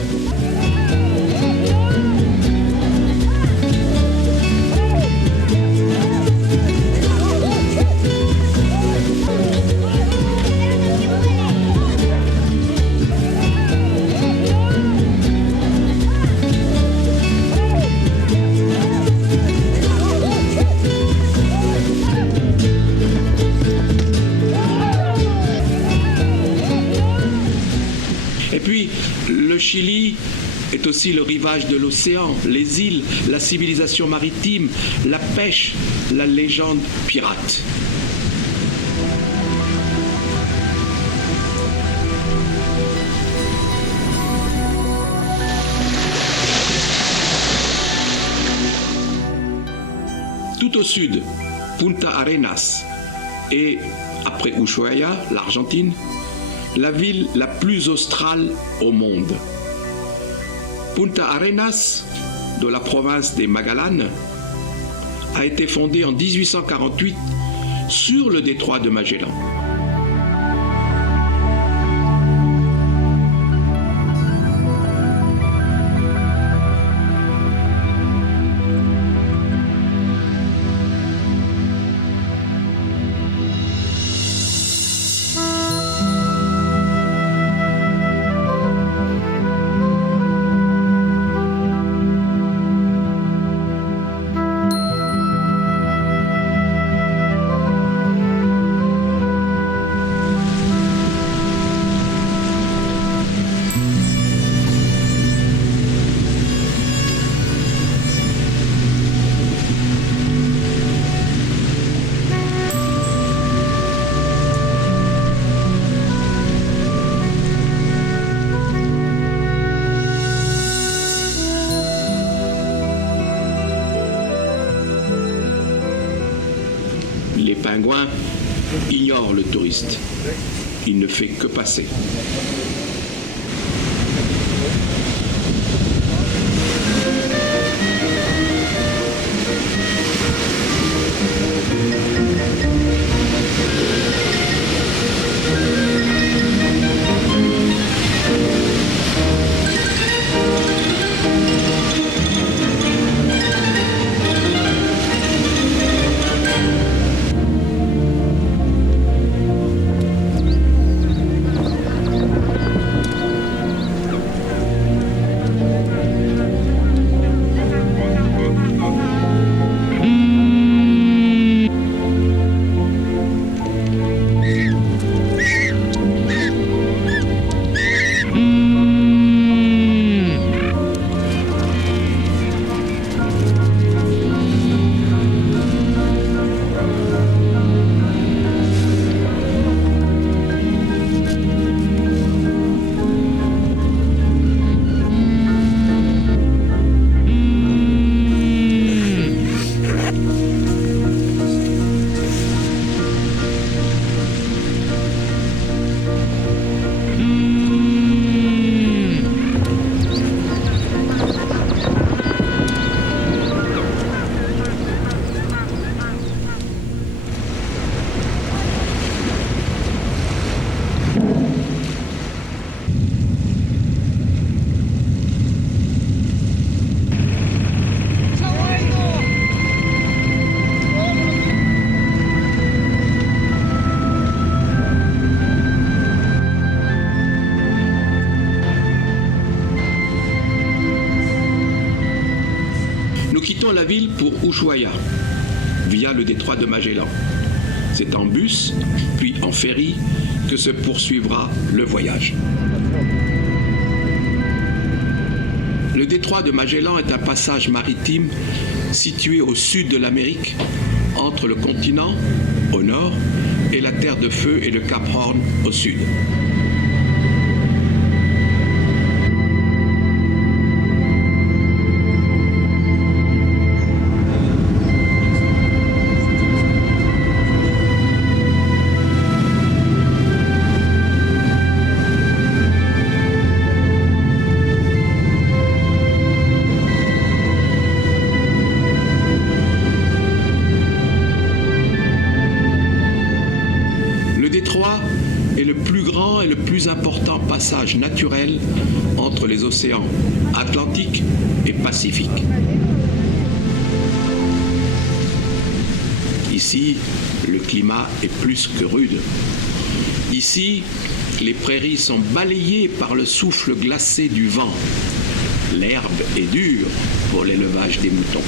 Le Chili est aussi le rivage de l'océan, les îles, la civilisation maritime, la pêche, la légende pirate. Tout au sud, Punta Arenas et, après Ushuaia, l'Argentine, la ville la plus australe au monde. Punta Arenas, de la province des Magallanes, a été fondée en 1848 sur le détroit de Magellan. pingouin ignore le touriste. Il ne fait que passer. La ville pour Ushuaia, via le détroit de Magellan. C'est en bus, puis en ferry, que se poursuivra le voyage. Le détroit de Magellan est un passage maritime situé au sud de l'Amérique, entre le continent, au nord, et la Terre de Feu et le Cap Horn, au sud. Important passage naturel entre les océans Atlantique et Pacifique. Ici, le climat est plus que rude. Ici, les prairies sont balayées par le souffle glacé du vent. L'herbe est dure pour l'élevage des moutons.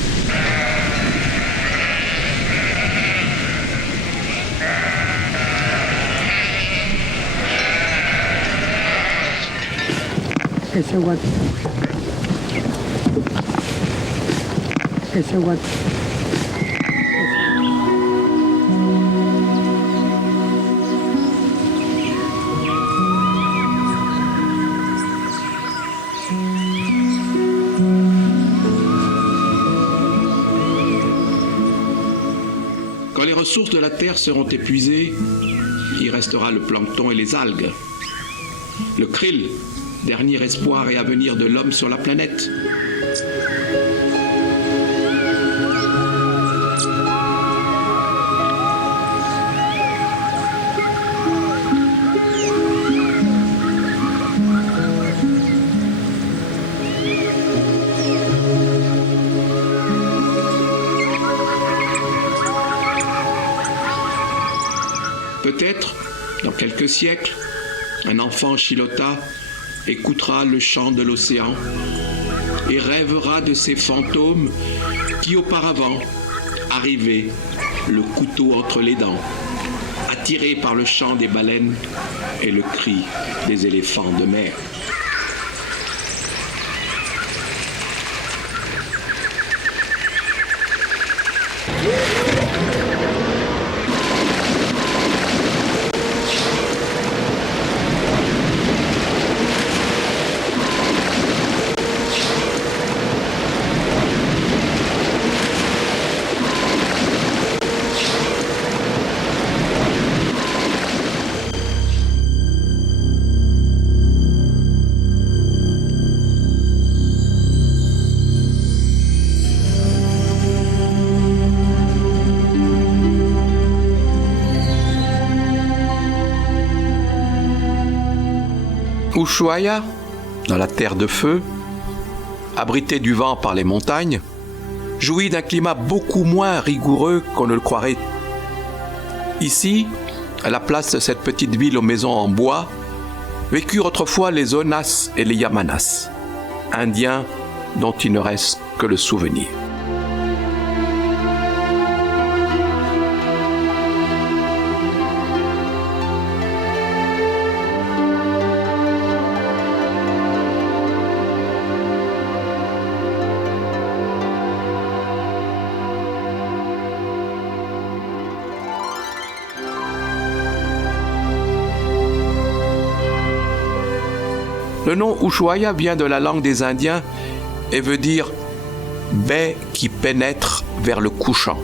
Quand les ressources de la Terre seront épuisées, il restera le plancton et les algues. Le krill, dernier espoir et avenir de l'homme sur la planète. Peut-être, dans quelques siècles, un enfant Chilota écoutera le chant de l'océan et rêvera de ces fantômes qui auparavant arrivaient, le couteau entre les dents, attirés par le chant des baleines et le cri des éléphants de mer. Ushuaia, dans la terre de feu, abrité du vent par les montagnes, jouit d'un climat beaucoup moins rigoureux qu'on ne le croirait. Ici, à la place de cette petite ville aux maisons en bois, vécurent autrefois les Onas et les Yamanas, indiens dont il ne reste que le souvenir. Le nom Ushuaia vient de la langue des Indiens et veut dire « baie qui pénètre vers le couchant ».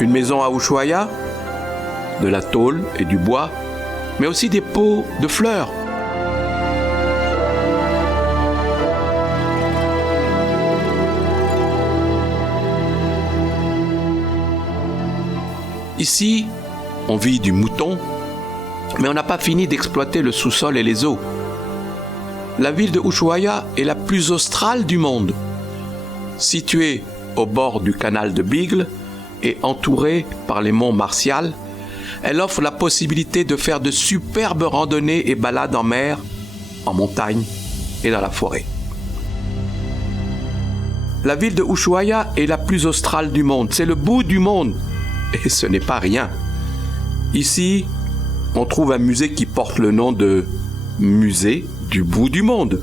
Une maison à Ushuaia, de la tôle et du bois, mais aussi des pots de fleurs. Ici, on vit du mouton, mais on n'a pas fini d'exploiter le sous-sol et les eaux. La ville de Ushuaia est la plus australe du monde. Située au bord du canal de Beagle et entourée par les monts Martial, elle offre la possibilité de faire de superbes randonnées et balades en mer, en montagne et dans la forêt. La ville de Ushuaia est la plus australe du monde. C'est le bout du monde. Et ce n'est pas rien. Ici, on trouve un musée qui porte le nom de Musée du bout du monde.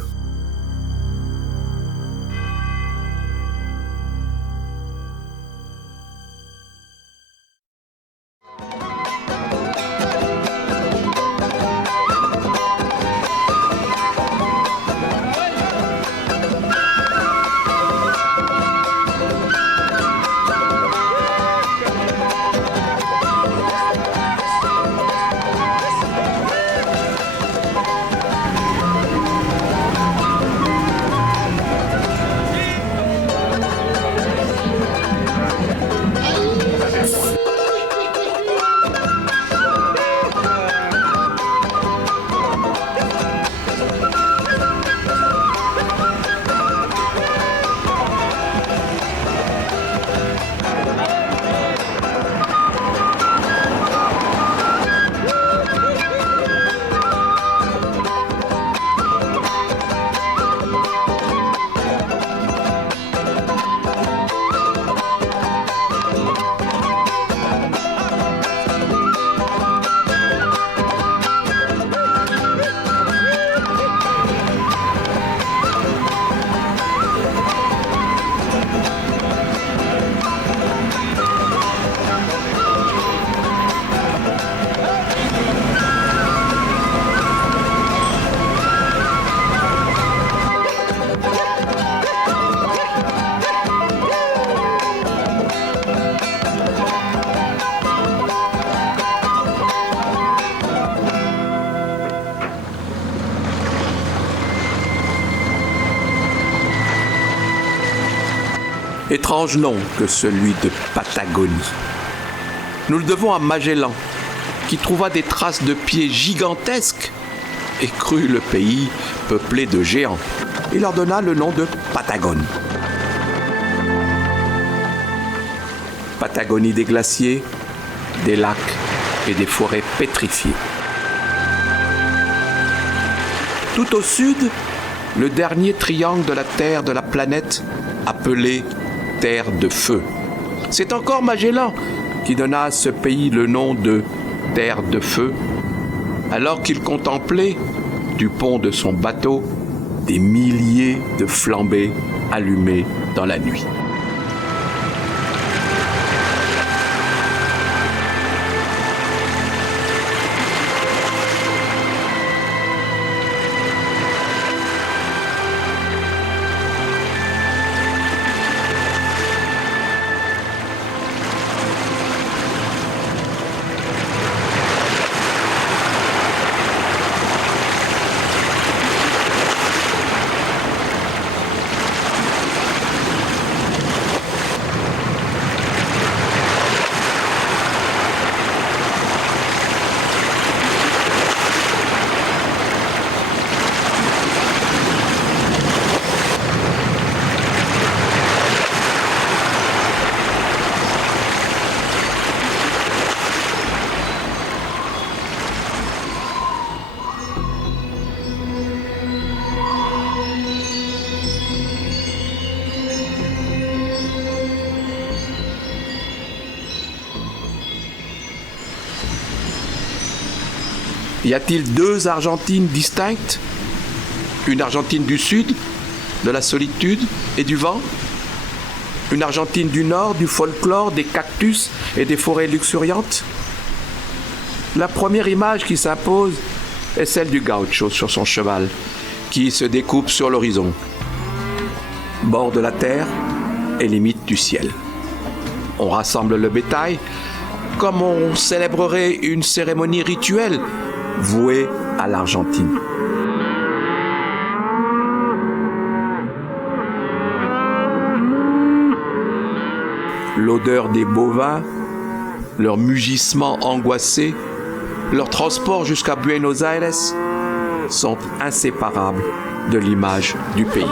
Étrange nom que celui de Patagonie. Nous le devons à Magellan, qui trouva des traces de pieds gigantesques et crut le pays peuplé de géants. Il leur donna le nom de Patagone. Patagonie des glaciers, des lacs et des forêts pétrifiées. Tout au sud, le dernier triangle de la Terre de la planète, appelé Terre de Feu. C'est encore Magellan qui donna à ce pays le nom de Terre de Feu, alors qu'il contemplait, du pont de son bateau, des milliers de flambées allumées dans la nuit. Y a-t-il deux Argentines distinctes? Une Argentine du Sud, de la solitude et du vent? Une Argentine du Nord, du folklore, des cactus et des forêts luxuriantes? La première image qui s'impose est celle du gaucho sur son cheval, qui se découpe sur l'horizon. Bord de la terre et limite du ciel. On rassemble le bétail comme on célébrerait une cérémonie rituelle vouée à l'Argentine. L'odeur des bovins, leur mugissement angoissé, leur transport jusqu'à Buenos Aires sont inséparables de l'image du pays.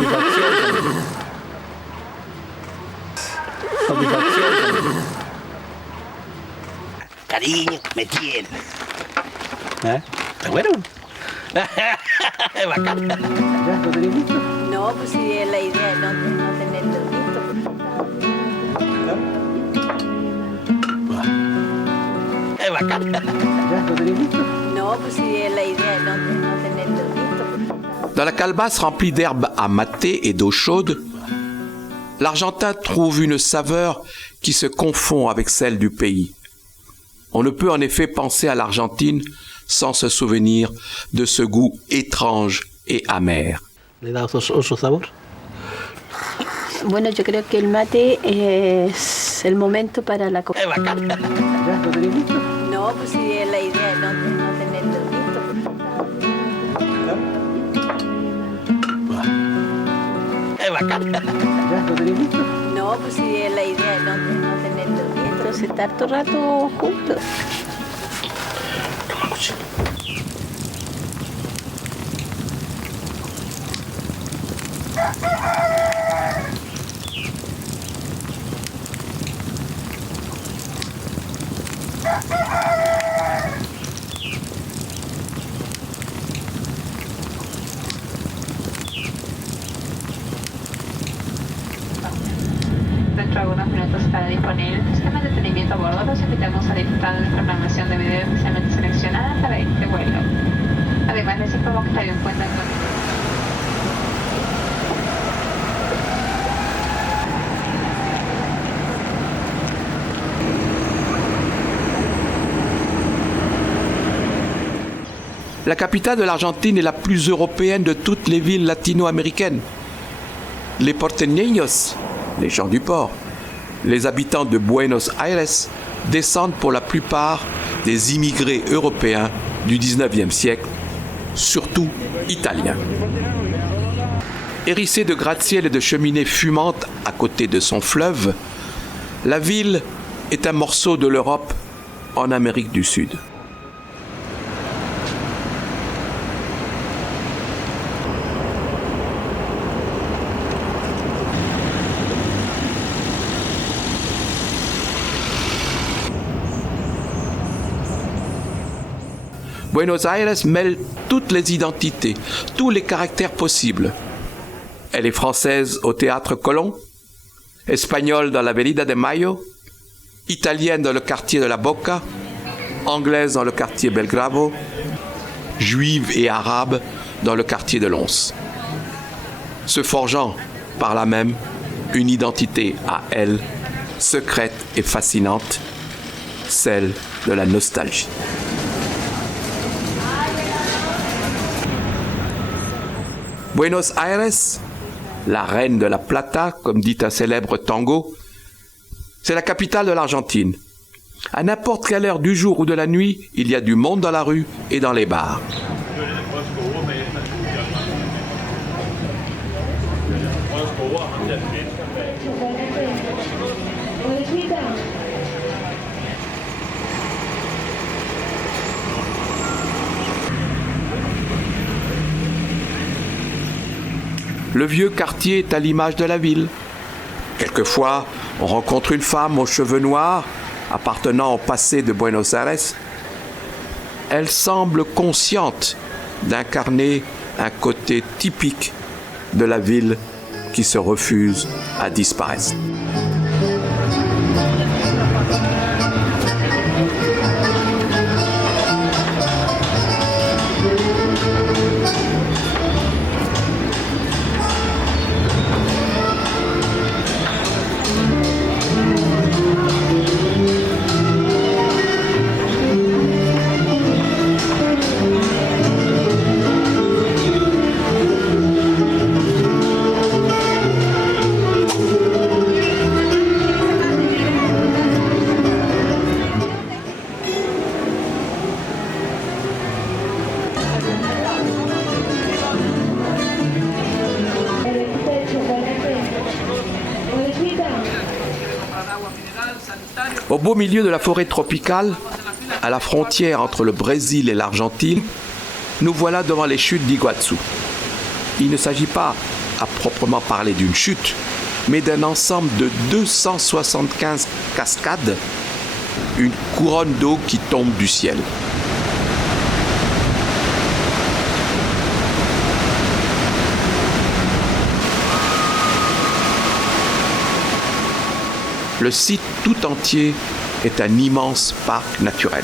Cariño, me tiene. ¿Eh? ¿Está bueno? Es bacán. ¿Ya lo tenés listo? No, pues si la idea es no tenerlo listo. Es bacán. ¿Ya lo tenés listo? No, pues si la idea es no tenerlo listo. Dans la calebasse remplie d'herbes à mâter et d'eau chaude, l'Argentin trouve une saveur qui se confond avec celle du pays. On ne peut en effet penser à l'Argentine sans se souvenir de ce goût étrange et amer. ¿Le da otro sabor? Bueno, yo creo que el mate es el momento para la Es bacán. ¿Ya lo tenés listo? No, pues si la idea es no tenerlo listo. Es bacán. ¿Ya lo tenés listo? No, pues si la idea es no tenerlo listo. Entonces, estar todo el rato juntos. Dentro de algunos minutos estará disponible el sistema de entretenimiento a bordo. Los invitamos a disfrutar de nuestra programación de video especialmente seleccionada para este vuelo. Además, les informo que está bien cuenta con... La capitale de l'Argentine est la plus européenne de toutes les villes latino-américaines. Les porteños, les gens du port, les habitants de Buenos Aires descendent pour la plupart des immigrés européens du 19e siècle, surtout italiens. Hérissée de gratte-ciel et de cheminées fumantes à côté de son fleuve, la ville est un morceau de l'Europe en Amérique du Sud. Buenos Aires mêle toutes les identités, tous les caractères possibles. Elle est française au Théâtre Colón, espagnole dans l'Avenida de Mayo, italienne dans le quartier de la Boca, anglaise dans le quartier Belgrano, juive et arabe dans le quartier de Lons. Se forgeant par là même une identité à elle, secrète et fascinante, celle de la nostalgie. Buenos Aires, la reine de la plata, comme dit un célèbre tango, c'est la capitale de l'Argentine. À n'importe quelle heure du jour ou de la nuit, il y a du monde dans la rue et dans les bars. Le vieux quartier est à l'image de la ville. Quelquefois, on rencontre une femme aux cheveux noirs, appartenant au passé de Buenos Aires. Elle semble consciente d'incarner un côté typique de la ville qui se refuse à disparaître. Au beau milieu de la forêt tropicale, à la frontière entre le Brésil et l'Argentine, nous voilà devant les chutes d'Iguazu. Il ne s'agit pas à proprement parler d'une chute, mais d'un ensemble de 275 cascades, une couronne d'eau qui tombe du ciel. Le site tout entier est un immense parc naturel.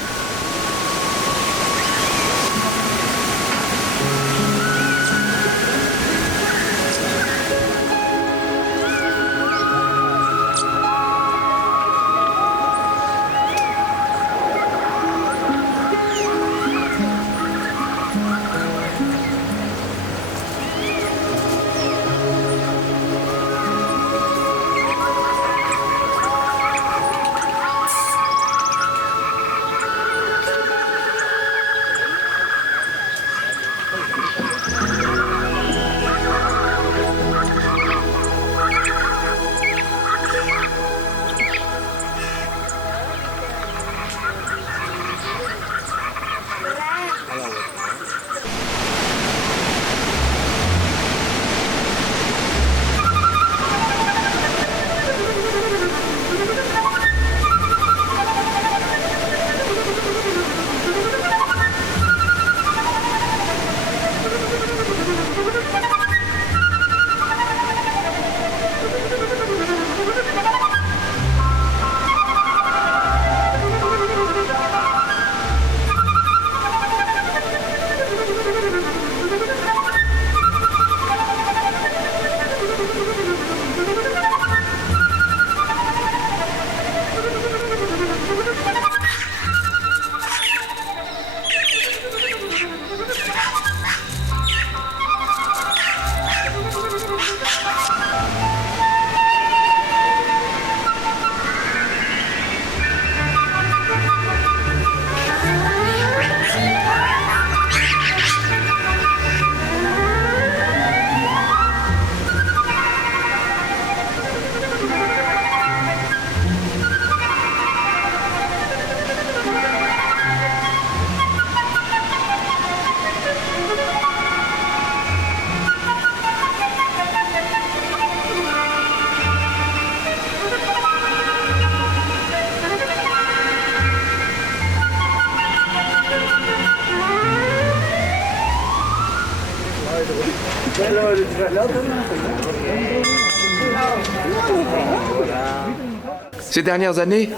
Ces dernières années,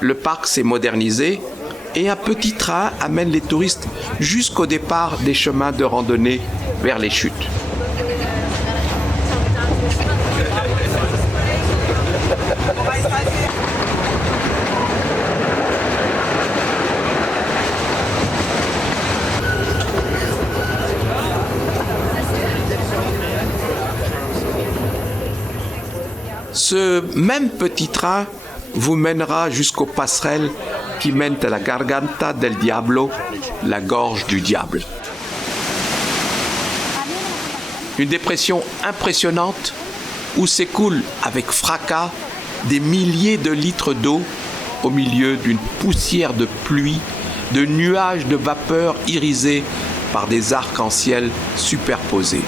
le parc s'est modernisé et un petit train amène les touristes jusqu'au départ des chemins de randonnée vers les chutes. Ce même petit train vous mènera jusqu'aux passerelles qui mènent à la Garganta del Diablo, la gorge du diable. Une dépression impressionnante où s'écoulent avec fracas des milliers de litres d'eau au milieu d'une poussière de pluie, de nuages de vapeur irisés par des arcs-en-ciel superposés.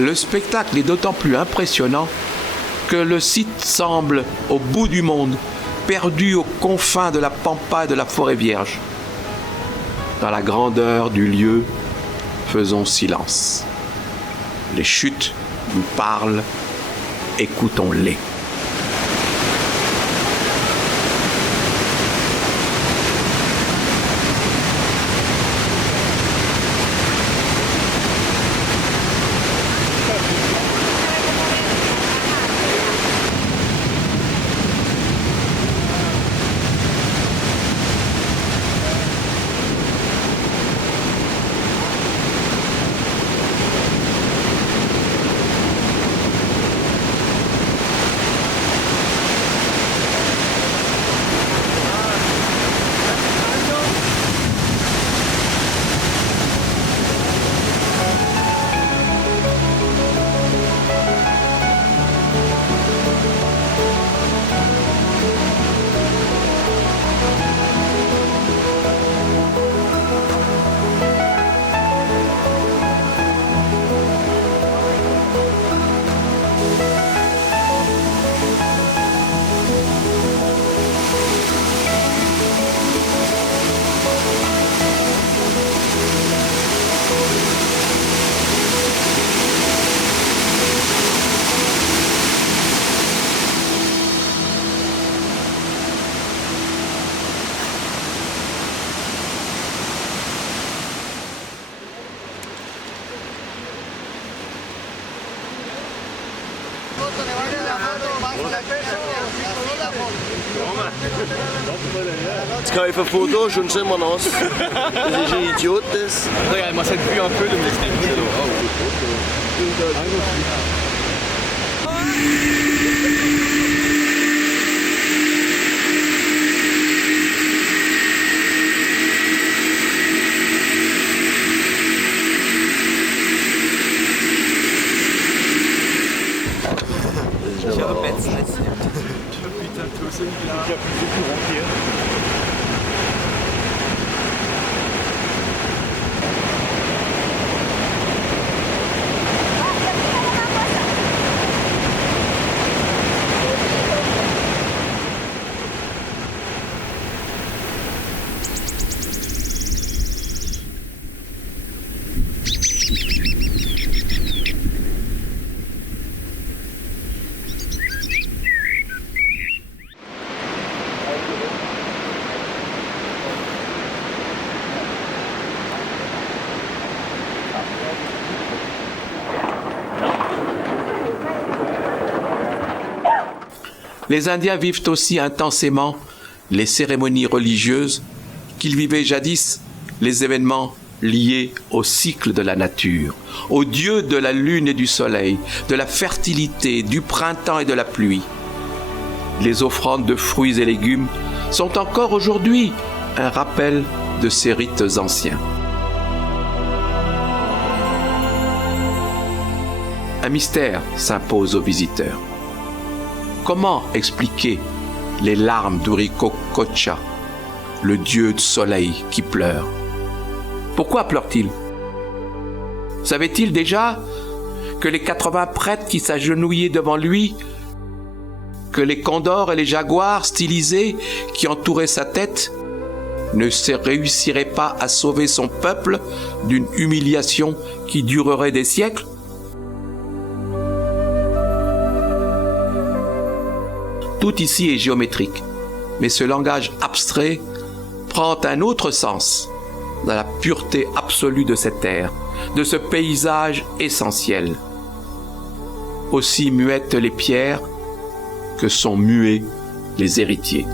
Le spectacle est d'autant plus impressionnant que le site semble au bout du monde, perdu aux confins de la pampa et de la forêt vierge. Dans la grandeur du lieu, faisons silence. Les chutes nous parlent, écoutons-les. Jetzt kann ich ein Foto, schon sind wir nass. Das ist ein Idiot, das. Regarde-moi cette vue un peu de mes Les Indiens vivent aussi intensément les cérémonies religieuses qu'ils vivaient jadis, les événements liés au cycle de la nature, aux dieux de la lune et du soleil, de la fertilité, du printemps et de la pluie. Les offrandes de fruits et légumes sont encore aujourd'hui un rappel de ces rites anciens. Un mystère s'impose aux visiteurs. Comment expliquer les larmes d'Urikokocha, le dieu de soleil qui pleure? Pourquoi pleure-t-il? Savait-il déjà que les 80 prêtres qui s'agenouillaient devant lui, que les condors et les jaguars stylisés qui entouraient sa tête ne réussiraient pas à sauver son peuple d'une humiliation qui durerait des siècles? Tout ici est géométrique, mais ce langage abstrait prend un autre sens dans la pureté absolue de cette terre, de ce paysage essentiel. Aussi muettes les pierres que sont muets les héritiers.